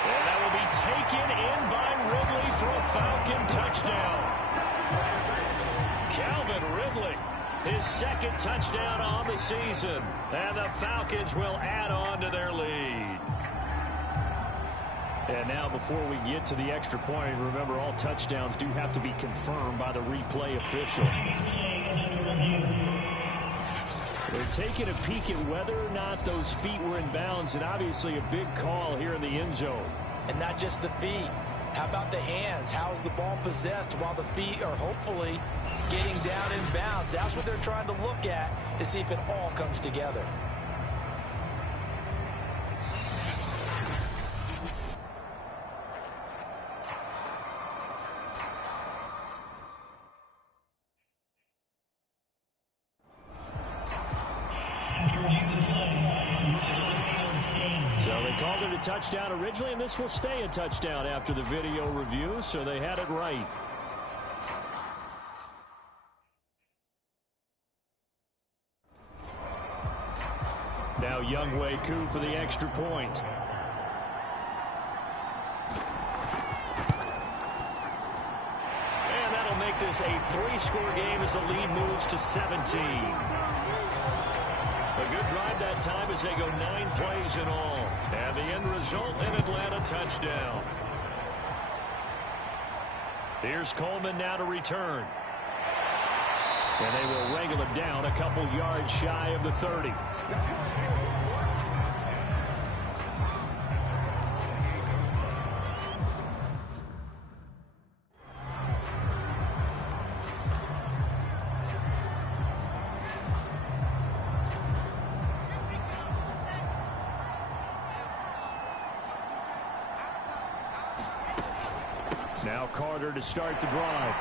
And that will be taken in by Ridley for a Falcon touchdown. Calvin Ridley, his second touchdown on the season. And the Falcons will add on to their lead. And now before we get to the extra point, remember all touchdowns do have to be confirmed by the replay official. They're taking a peek at whether or not those feet were in bounds, and obviously a big call here in the end zone. And not just the feet. How about the hands? How's the ball possessed while the feet are hopefully getting down in bounds? That's what they're trying to look at to see if it all comes together. Called it a touchdown originally, and this will stay a touchdown after the video review, so they had it right. Now Younghoe Koo for the extra point. And that'll make this a 3-score game as the lead moves to 17. A good drive that time as they go 9 plays in all. And the end result, an Atlanta touchdown. Here's Coleman now to return. And they will wrangle him down a couple yards shy of the 30. Now Carter to start the drive.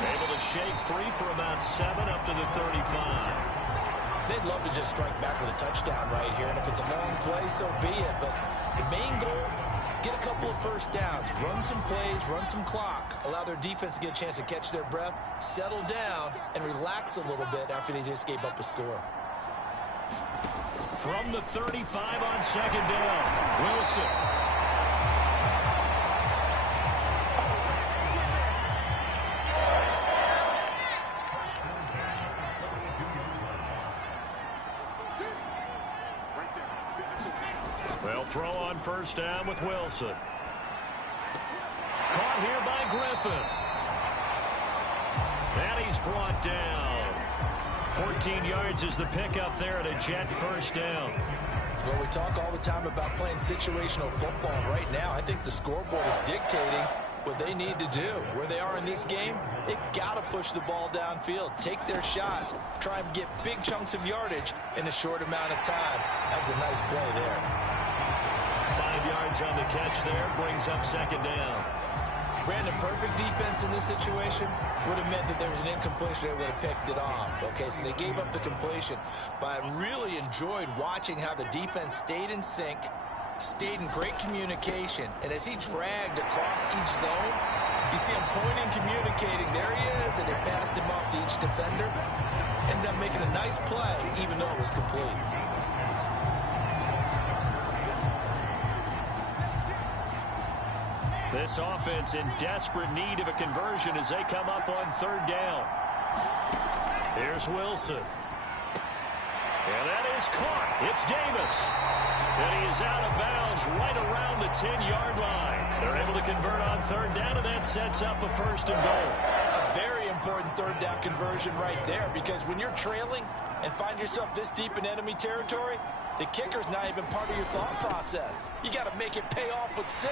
Able to shake free for about 7 up to the 35. They'd love to just strike back with a touchdown right here, and if it's a long play, so be it. But the main goal get a couple of first downs, run some plays, run some clock, allow their defense to get a chance to catch their breath, settle down, and relax a little bit after they just gave up a score. From the 35 on second down, Wilson. They'll throw on first down with Wilson. Caught here by Griffin. And he's brought down. 14 yards is the pickup there at a Jet first down. Well, we talk all the time about playing situational football. Right now, I think the scoreboard is dictating what they need to do. Where they are in this game, they've got to push the ball downfield, take their shots, try and get big chunks of yardage in a short amount of time. That was a nice play there. 5 yards on the catch there, brings up second down. Brandon, perfect defense in this situation would have meant that there was an incompletion. They would have picked it off. Okay, so they gave up the completion. But I really enjoyed watching how the defense stayed in sync, stayed in great communication. And as he dragged across each zone, you see him pointing, communicating. There he is, and they passed him off to each defender. Ended up making a nice play, even though it was complete. This offense in desperate need of a conversion as they come up on third down. Here's Wilson. And that is caught. It's Davis. And he is out of bounds right around the 10-yard line. They're able to convert on third down, and that sets up a first and goal. A very important third down conversion right there, because when you're trailing and find yourself this deep in enemy territory, the kicker's not even part of your thought process. You got to make it pay off with 6.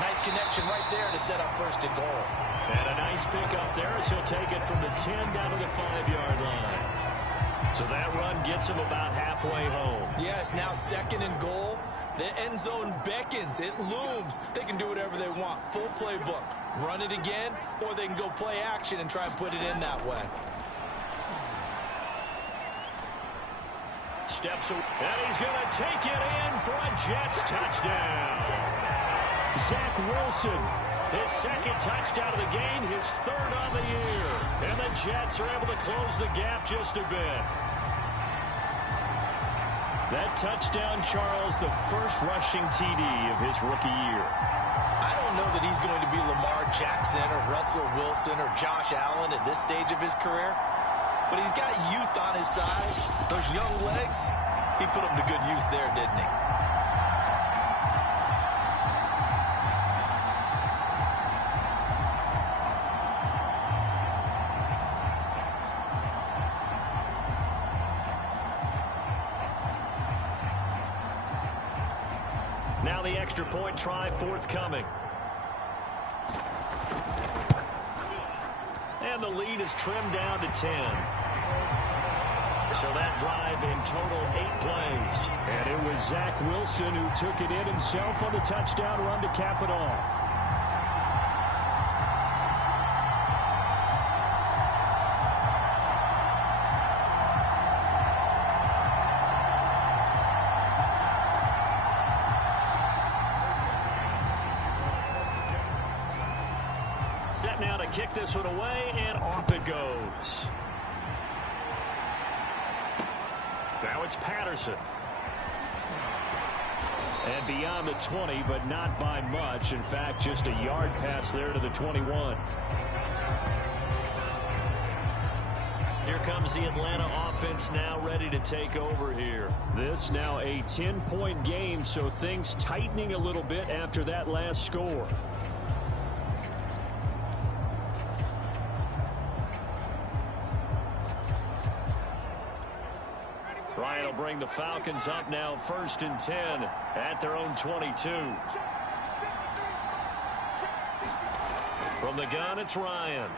Nice connection right there to set up first and goal. And a nice pickup there as he'll take it from the 10 down to the 5-yard line. So that run gets him about halfway home. Yes, now second and goal. The end zone beckons. It looms. They can do whatever they want. Full playbook. Run it again, or they can go play action and try and put it in that way. Steps away, and he's going to take it in for a Jets touchdown. Zach Wilson, his second touchdown of the game, his third on the year. And the Jets are able to close the gap just a bit. That touchdown, Charles, the first rushing TD of his rookie year. I don't know that he's going to be Lamar Jackson or Russell Wilson or Josh Allen at this stage of his career. But he's got youth on his side. Those young legs, he put them to good use there, didn't he? Now the extra point try forthcoming. And the lead is trimmed down to 10. So that drive in total 8 plays. And it was Zach Wilson who took it in himself on the touchdown run to cap it off. Set now to kick this one away, and off it goes. Now it's Patterson. And beyond the 20, but not by much. In fact, just a yard pass there to the 21. Here comes the Atlanta offense now ready to take over here. This now a 10-point game, so things tightening a little bit after that last score. Ryan will bring the Falcons up now 1st and 10 at their own 22. From the gun, it's Ryan.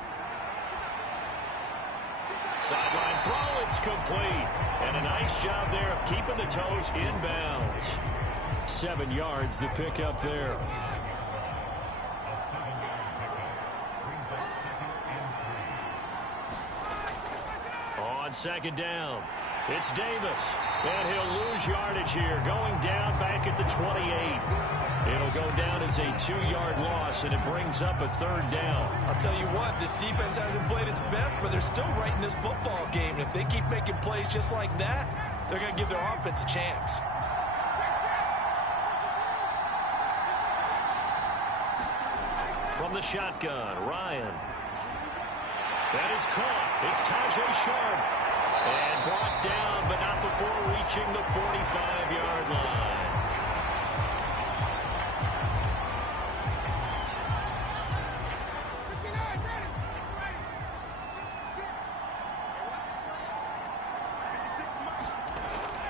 Sideline throw, it's complete. And a nice job there of keeping the toes inbounds. 7 yards, the pickup there. On second down, it's Davis. And he'll lose yardage here, going down back at the 28. It'll go down as a 2-yard loss, and it brings up a 3rd down. I'll tell you what, this defense hasn't played its best, but they're still right in this football game. And if they keep making plays just like that, they're going to give their offense a chance. From the shotgun, Ryan. That is caught. It's Tajay Sharp. And brought down, but not before reaching the 45-yard line.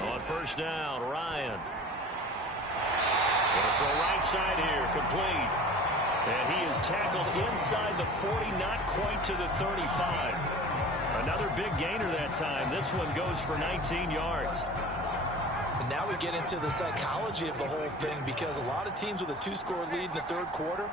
On 1st down, Ryan. Gonna throw right side here, complete. And he is tackled inside the 40, not quite to the 35. Another big gainer that time. This one goes for 19 yards. And now we get into the psychology of the whole thing, because a lot of teams with a 2-score lead in the 3rd quarter,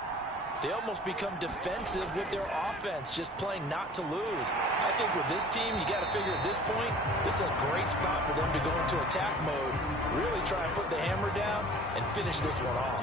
they almost become defensive with their offense, just playing not to lose. I think with this team, you got to figure at this point, this is a great spot for them to go into attack mode, really try and put the hammer down and finish this one off.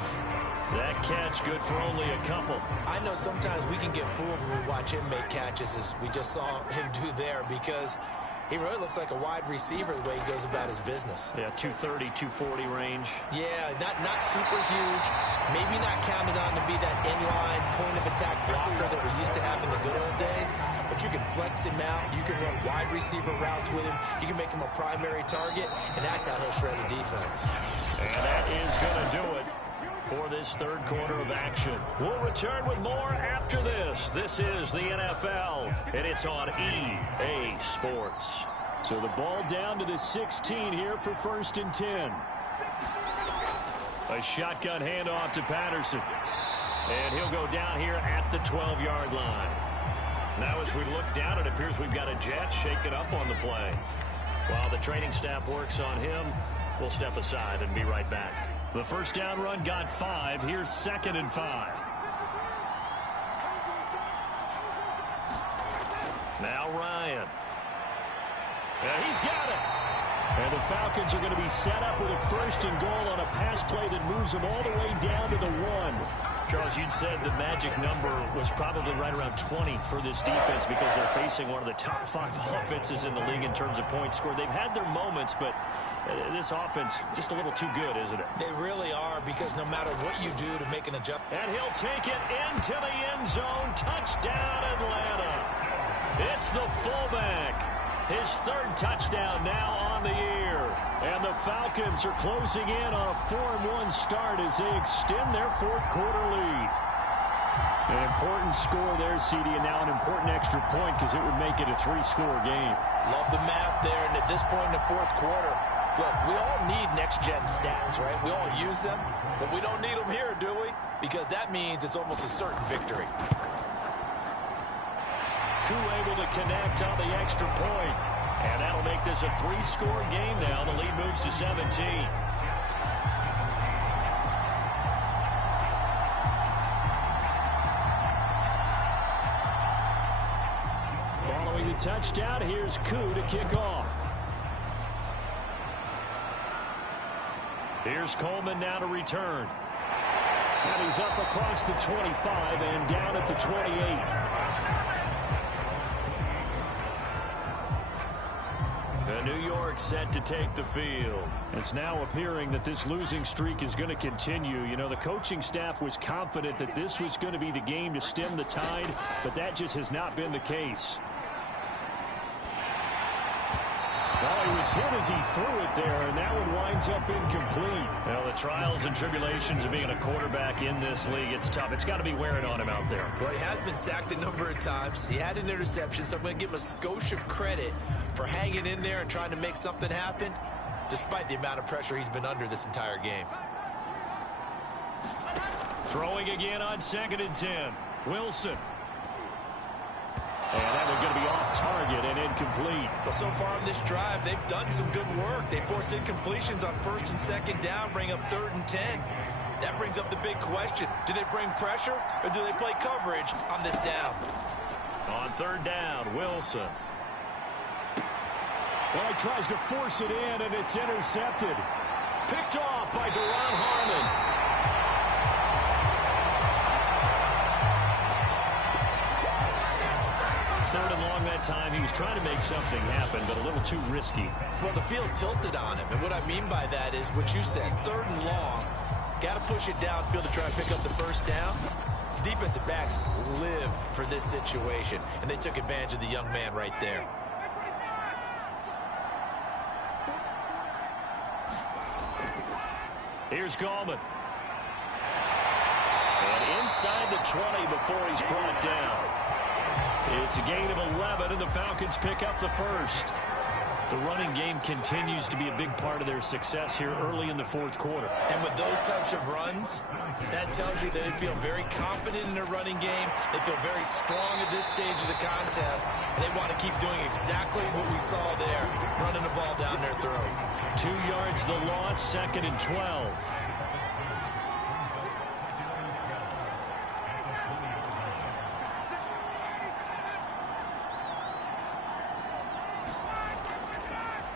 That catch good for only a couple. I know sometimes we can get fooled when we watch him make catches, as we just saw him do there, because he really looks like a wide receiver the way he goes about his business. Yeah, 230, 240 range. Yeah, not super huge. Maybe not counted on to be that inline point-of-attack blocker that we used to have in the good old days. But you can flex him out. You can run wide receiver routes with him. You can make him a primary target, and that's how he'll shred a defense. And that is going to do it for this 3rd quarter of action. We'll return with more after this. This is the NFL, and it's on EA Sports. So the ball down to the 16 here for 1st and 10. A shotgun handoff to Patterson. And he'll go down here at the 12-yard line. Now as we look down, it appears we've got a jet shaken up on the play. While the training staff works on him, we'll step aside and be right back. The 1st down run got 5. Here's 2nd and 5. Now Ryan. And he's got it. And the Falcons are going to be set up with a 1st and goal on a pass play that moves them all the way down to the 1. Charles, you'd said the magic number was probably right around 20 for this defense, because they're facing one of the top 5 offenses in the league in terms of points scored. They've had their moments, but this offense just a little too good, isn't it? They really are, because no matter what you do to make an adjustment. And he'll take it into the end zone. Touchdown, Atlanta. It's the fullback. His 3rd touchdown now on the year. And the Falcons are closing in on a 4-1 start as they extend their 4th quarter lead. An important score there, CD, and now an important extra point, because it would make it a 3-score game. Love the math there, and at this point in the 4th quarter, look, we all need next-gen stats, right? We all use them, but we don't need them here, do we? Because that means it's almost a certain victory. Koo able to connect on the extra point. And that'll make this a 3-score game now. The lead moves to 17. Following the touchdown, here's Koo to kick off. Here's Coleman now to return. And he's up across the 25 and down at the 28. New York set to take the field. It's now appearing that this losing streak is going to continue. You know, the coaching staff was confident that this was going to be the game to stem the tide, but that just has not been the case. Well, he was hit as he threw it there, and that one winds up incomplete. Well, the trials and tribulations of being a quarterback in this league, it's tough. It's got to be wearing on him out there. Well, he has been sacked a number of times. He had an interception, so I'm going to give him a skosh of credit for hanging in there and trying to make something happen, despite the amount of pressure he's been under this entire game. Throwing again on 2nd and 10. Wilson. And that one's going to be off target and incomplete. Well, so far on this drive, they've done some good work. They force incompletions on 1st and 2nd down, bring up 3rd and 10. That brings up the big question. Do they bring pressure or do they play coverage on this down? On 3rd down, Wilson. Well, he tries to force it in, and it's intercepted. Picked off by Deron Harmon. time he was trying to make something happen, but a little too risky. Well, the field tilted on him, and what I mean by that is what you said, 3rd and long. Got to push it downfield to try to pick up the first down. Defensive backs live for this situation, and they took advantage of the young man right there. Here's Gallman. And inside the 20 before he's brought down. It's a gain of 11, and the Falcons pick up the first. The running game continues to be a big part of their success here early in the 4th quarter. And with those types of runs, that tells you that they feel very confident in their running game. They feel very strong at this stage of the contest, and they want to keep doing exactly what we saw there, running the ball down their throat. 2 yards the loss, 2nd and 12.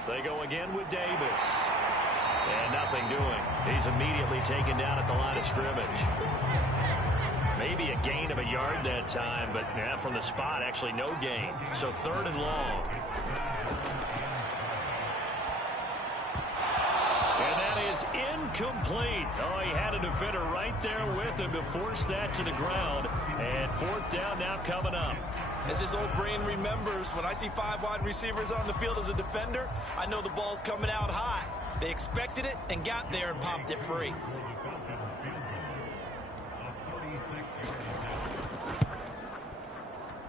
They go again with Davis. And nothing doing. He's immediately taken down at the line of scrimmage. Maybe a gain of a yard that time, but from the spot, actually no gain. So 3rd and long. And that is incomplete. Oh, he had a defender right there with him to force that to the ground. And 4th down now coming up. As this old brain remembers, when I see 5 wide receivers on the field as a defender, I know the ball's coming out hot. They expected it and got there and popped it free.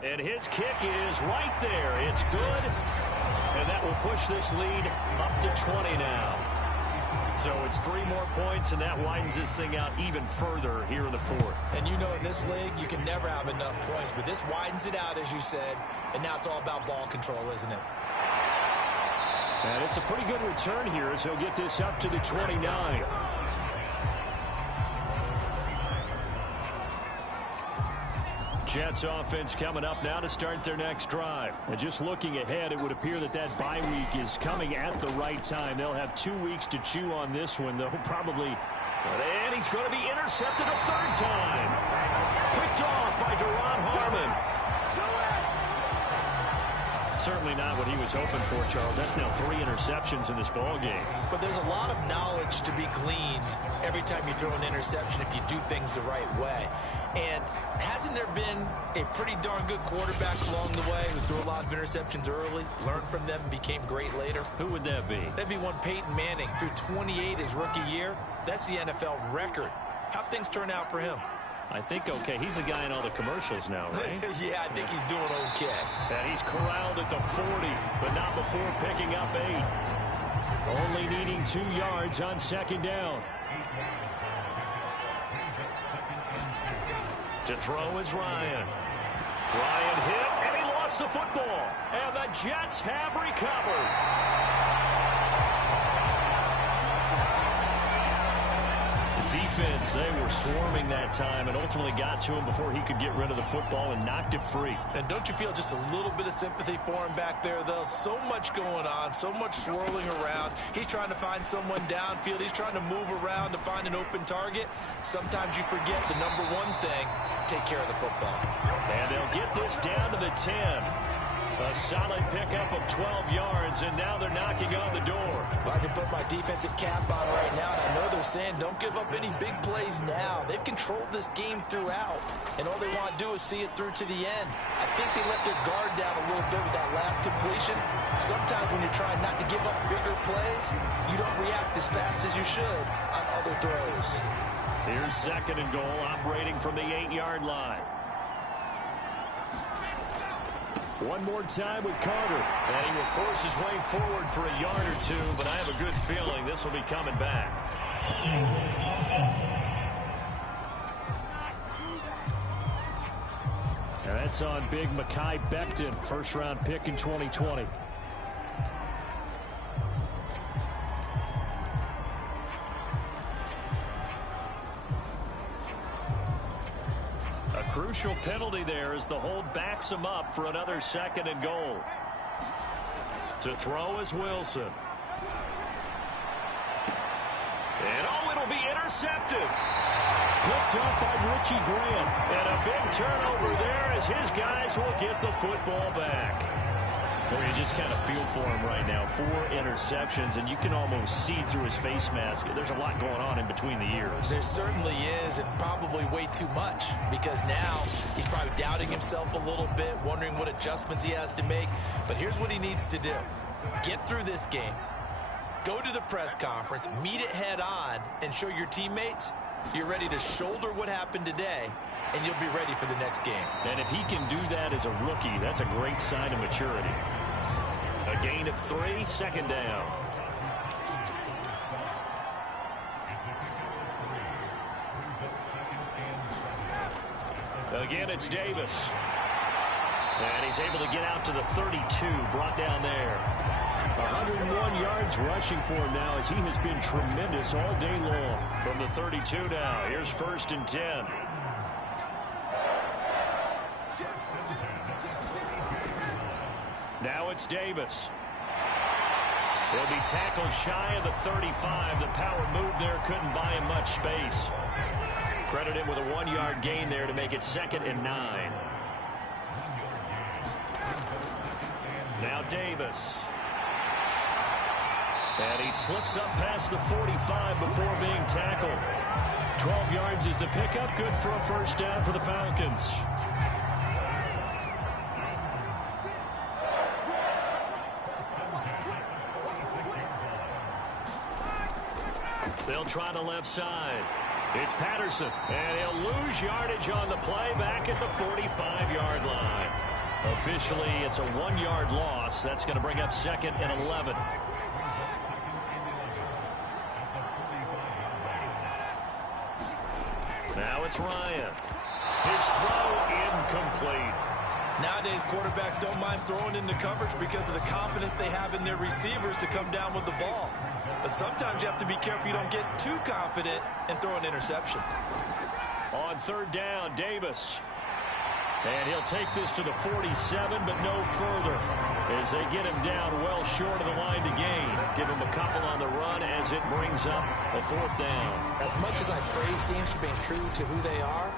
And his kick is right there. It's good. And that will push this lead up to 20 now. So it's 3 more points, and that widens this thing out even further here in the 4th. And you know in this league, you can never have enough points. But this widens it out, as you said. And now it's all about ball control, isn't it? And it's a pretty good return here as he'll get this up to the 29. Jets offense coming up now to start their next drive. And just looking ahead, it would appear that that bye week is coming at the right time. They'll have 2 weeks to chew on this one, though, probably. And he's going to be intercepted a 3rd time. Picked off by Duron Harmon. Certainly not what he was hoping for, Charles. That's now 3 interceptions in this ball game. But there's a lot of knowledge to be gleaned every time you throw an interception if you do things the right way. And hasn't there been a pretty darn good quarterback along the way who threw a lot of interceptions early, learned from them, and became great later? Who would that be? That'd be one Peyton Manning. Threw 28 his rookie year. That's the NFL record. How'd things turn out for him? I think okay. He's the guy in all the commercials now, right? Yeah, I think he's doing okay. And he's corralled at the 40, but not before picking up 8. Only needing 2 yards on 2nd down. To throw is Ryan. Ryan hit, and he lost the football. And the Jets have recovered. Defense, they were swarming that time and ultimately got to him before he could get rid of the football and knocked it free. And don't you feel just a little bit of sympathy for him back there, though? So much going on, so much swirling around. He's trying to find someone downfield. He's trying to move around to find an open target. Sometimes you forget the number one thing, take care of the football. And they'll get this down to the 10. A solid pickup of 12 yards, and now they're knocking on the door. Well, I can put my defensive cap on right now, and I know they're saying don't give up any big plays now. They've controlled this game throughout, and all they want to do is see it through to the end. I think they let their guard down a little bit with that last completion. Sometimes when you're trying not to give up bigger plays, you don't react as fast as you should on other throws. Here's 2nd and goal, operating from the 8-yard line. One more time with Carter. And he will force his way forward for a yard or 2, but I have a good feeling this will be coming back. And that's on big Mekhi Becton, first-round pick in 2020. Crucial penalty there as the hold backs him up for another 2nd and goal. To throw is Wilson. And it'll be intercepted. Picked up by Richie Grant. And a big turnover there as his guys will get the football back. Well, you just kind of feel for him right now. 4 interceptions, and you can almost see through his face mask. There's a lot going on in between the ears. There certainly is, and probably way too much, because now he's probably doubting himself a little bit, wondering what adjustments he has to make. But here's what he needs to do. Get through this game. Go to the press conference, meet it head on, and show your teammates you're ready to shoulder what happened today, and you'll be ready for the next game. And if he can do that as a rookie, that's a great sign of maturity. A gain of 3, second down. Again, it's Davis. And he's able to get out to the 32, brought down there. 101 yards rushing for him now as he has been tremendous all day long. From the 32 now, here's 1st and 10. Now it's Davis. He'll be tackled shy of the 35. The power move there couldn't buy him much space. Credit him with a 1-yard gain there to make it 2nd and 9. Now Davis. And he slips up past the 45 before being tackled. 12 yards is the pickup. Good for a 1st down for the Falcons. They'll try the left side. It's Patterson. And he'll lose yardage on the play back at the 45-yard line. Officially, it's a 1-yard loss. That's going to bring up 2nd and 11. Now it's Ryan. His throw incomplete. Nowadays, quarterbacks don't mind throwing into coverage because of the confidence they have in their receivers to come down with the ball. But sometimes you have to be careful you don't get too confident and throw an interception. On 3rd down, Davis. And he'll take this to the 47, but no further, as they get him down well short of the line to gain. Give him a couple on the run as it brings up a 4th down. As much as I praise teams for being true to who they are,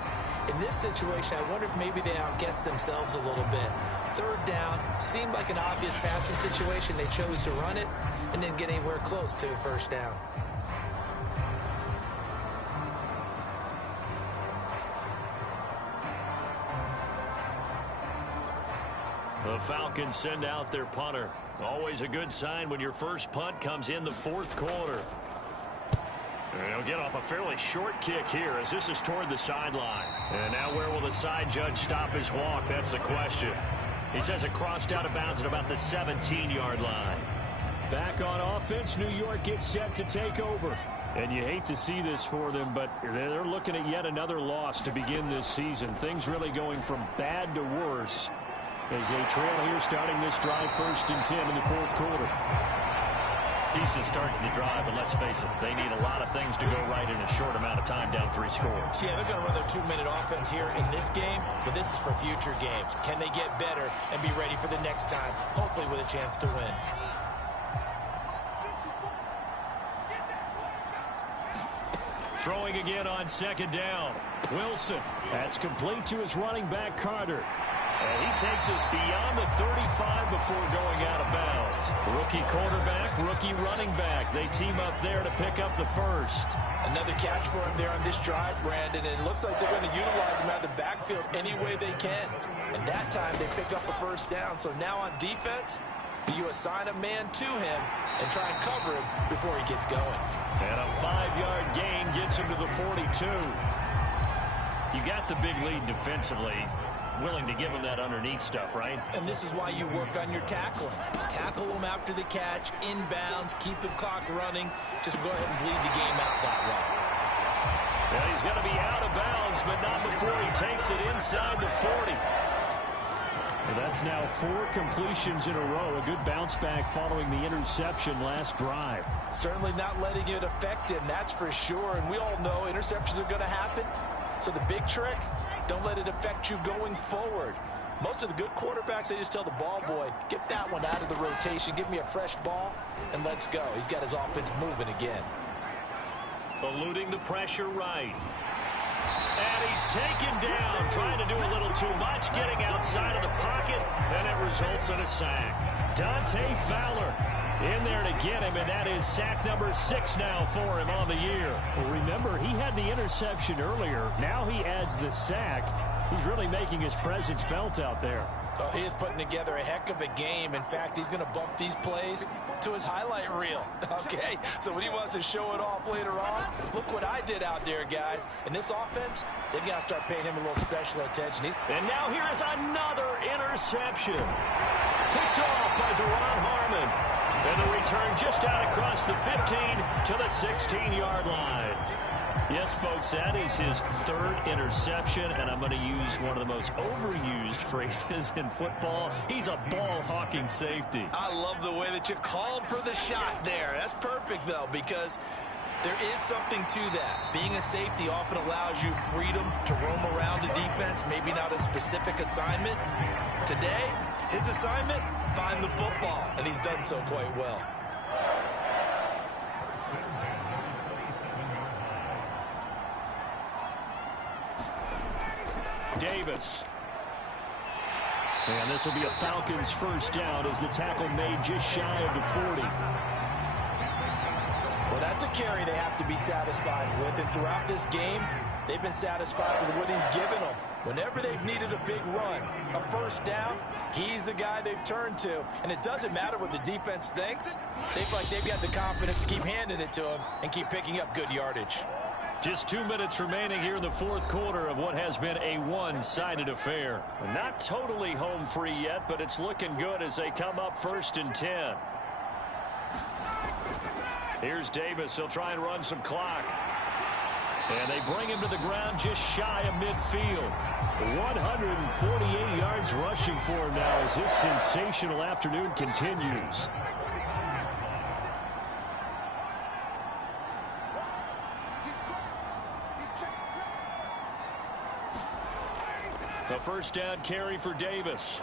in this situation, I wonder if maybe they outguessed themselves a little bit. 3rd down seemed like an obvious passing situation. They chose to run it and didn't get anywhere close to a 1st down. The Falcons send out their punter. Always a good sign when your first punt comes in the 4th quarter. He'll get off a fairly short kick here as this is toward the sideline. And now where will the side judge stop his walk? That's the question. He says it crossed out of bounds at about the 17-yard line. Back on offense, New York gets set to take over. And you hate to see this for them, but they're looking at yet another loss to begin this season. Things really going from bad to worse as they trail here starting this drive 1st and 10 in the 4th quarter. Decent start to the drive, but let's face it, they need a lot of things to go right in a short amount of time, down 3 scores. Yeah, they're going to run their 2-minute offense here in this game, but this is for future games. Can they get better and be ready for the next time, hopefully with a chance to win? Throwing again on 2nd down. Wilson. That's complete to his running back, Carter. And he takes us beyond the 35 before going out of bounds. Rookie quarterback, rookie running back. They team up there to pick up the 1st. Another catch for him there on this drive, Brandon. And it looks like they're going to utilize him out of the backfield any way they can. And that time they pick up a 1st down. So now on defense, you assign a man to him and try and cover him before he gets going. And a 5-yard gain gets him to the 42. You got the big lead defensively. Willing to give him that underneath stuff, right? And this is why you work on your tackling. Tackle them after the catch, inbounds, keep the clock running. Just go ahead and bleed the game out that way. Well, he's going to be out of bounds, but not before he takes it inside the 40. Well, that's now 4 completions in a row. A good bounce back following the interception last drive. Certainly not letting it affect him, that's for sure. And we all know interceptions are going to happen. So the big trick, don't let it affect you going forward. Most of the good quarterbacks, they just tell the ball boy, get that one out of the rotation, give me a fresh ball, and let's go. He's got his offense moving again. Eluding the pressure right. And he's taken down, trying to do a little too much, getting outside of the pocket, and it results in a sack. Dante Fowler in there to get him, and that is sack number 6 now for him on the year. Well, remember, he had the interception earlier. Now he adds the sack. He's really making his presence felt out there. Oh, he is putting together a heck of a game. In fact, he's going to bump these plays to his highlight reel. Okay, so when he wants to show it off later on, look what I did out there, guys. And this offense, they've got to start paying him a little special attention. And now here is another interception. Picked off by Duron Harmon. And the return just out across the 15 to the 16-yard line. Yes, folks, that is his 3rd interception, and I'm going to use one of the most overused phrases in football. He's a ball-hawking safety. I love the way that you called for the shot there. That's perfect, though, because there is something to that. Being a safety often allows you freedom to roam around the defense, maybe not a specific assignment. Today, his assignment, find the football, and he's done so quite well. Davis. And this will be a Falcons first down as the tackle made just shy of the 40. Well, that's a carry they have to be satisfied with. And throughout this game, they've been satisfied with what he's given them. Whenever they've needed a big run, a first down, he's the guy they've turned to. And it doesn't matter what the defense thinks. They feel like they've got the confidence to keep handing it to him and keep picking up good yardage. Just 2 minutes remaining here in the 4th quarter of what has been a one-sided affair. Not totally home free yet, but it's looking good as they come up 1st and 10. Here's Davis. He'll try and run some clock. And they bring him to the ground just shy of midfield. 148 yards rushing for him now as his sensational afternoon continues. A first down carry for Davis.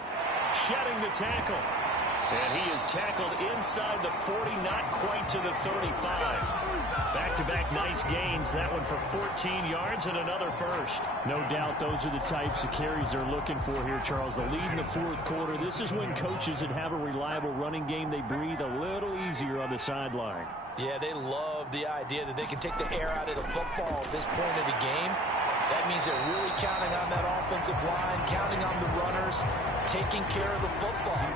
Shedding the tackle. And he is tackled inside the 40, not quite to the 35. Back-to-back nice gains. That one for 14 yards and another first. No doubt those are the types of carries they're looking for here, Charles. The lead in the 4th quarter. This is when coaches that have a reliable running game, they breathe a little easier on the sideline. Yeah, they love the idea that they can take the air out of the football at this point of the game. That means they're really counting on that offensive line, counting on the runners, taking care of the football.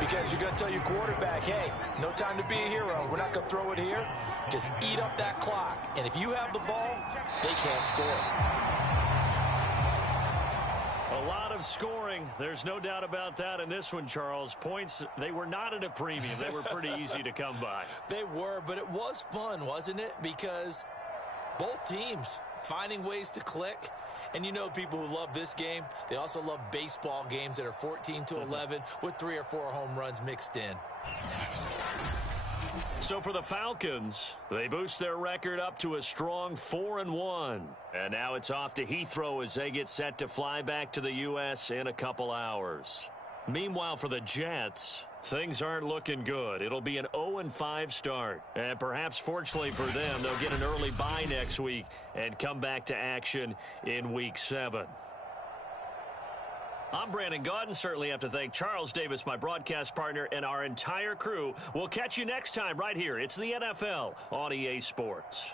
Because you're going to tell your quarterback, hey, no time to be a hero. We're not going to throw it here. Just eat up that clock. And if you have the ball, they can't score. A lot of scoring. There's no doubt about that in this one, Charles. Points, they were not at a premium. They were pretty easy to come by. They were, but it was fun, wasn't it? Because both teams finding ways to click. And you know people who love this game, they also love baseball games that are 14-11 with 3 or 4 home runs mixed in. So for the Falcons, they boost their record up to a strong 4-1. And now it's off to Heathrow as they get set to fly back to the U.S. in a couple hours. Meanwhile, for the Jets, things aren't looking good. It'll be an 0-5 start. And perhaps fortunately for them, they'll get an early bye next week and come back to action in Week 7. I'm Brandon Gaudin. Certainly have to thank Charles Davis, my broadcast partner, and our entire crew. We'll catch you next time right here. It's the NFL on EA Sports.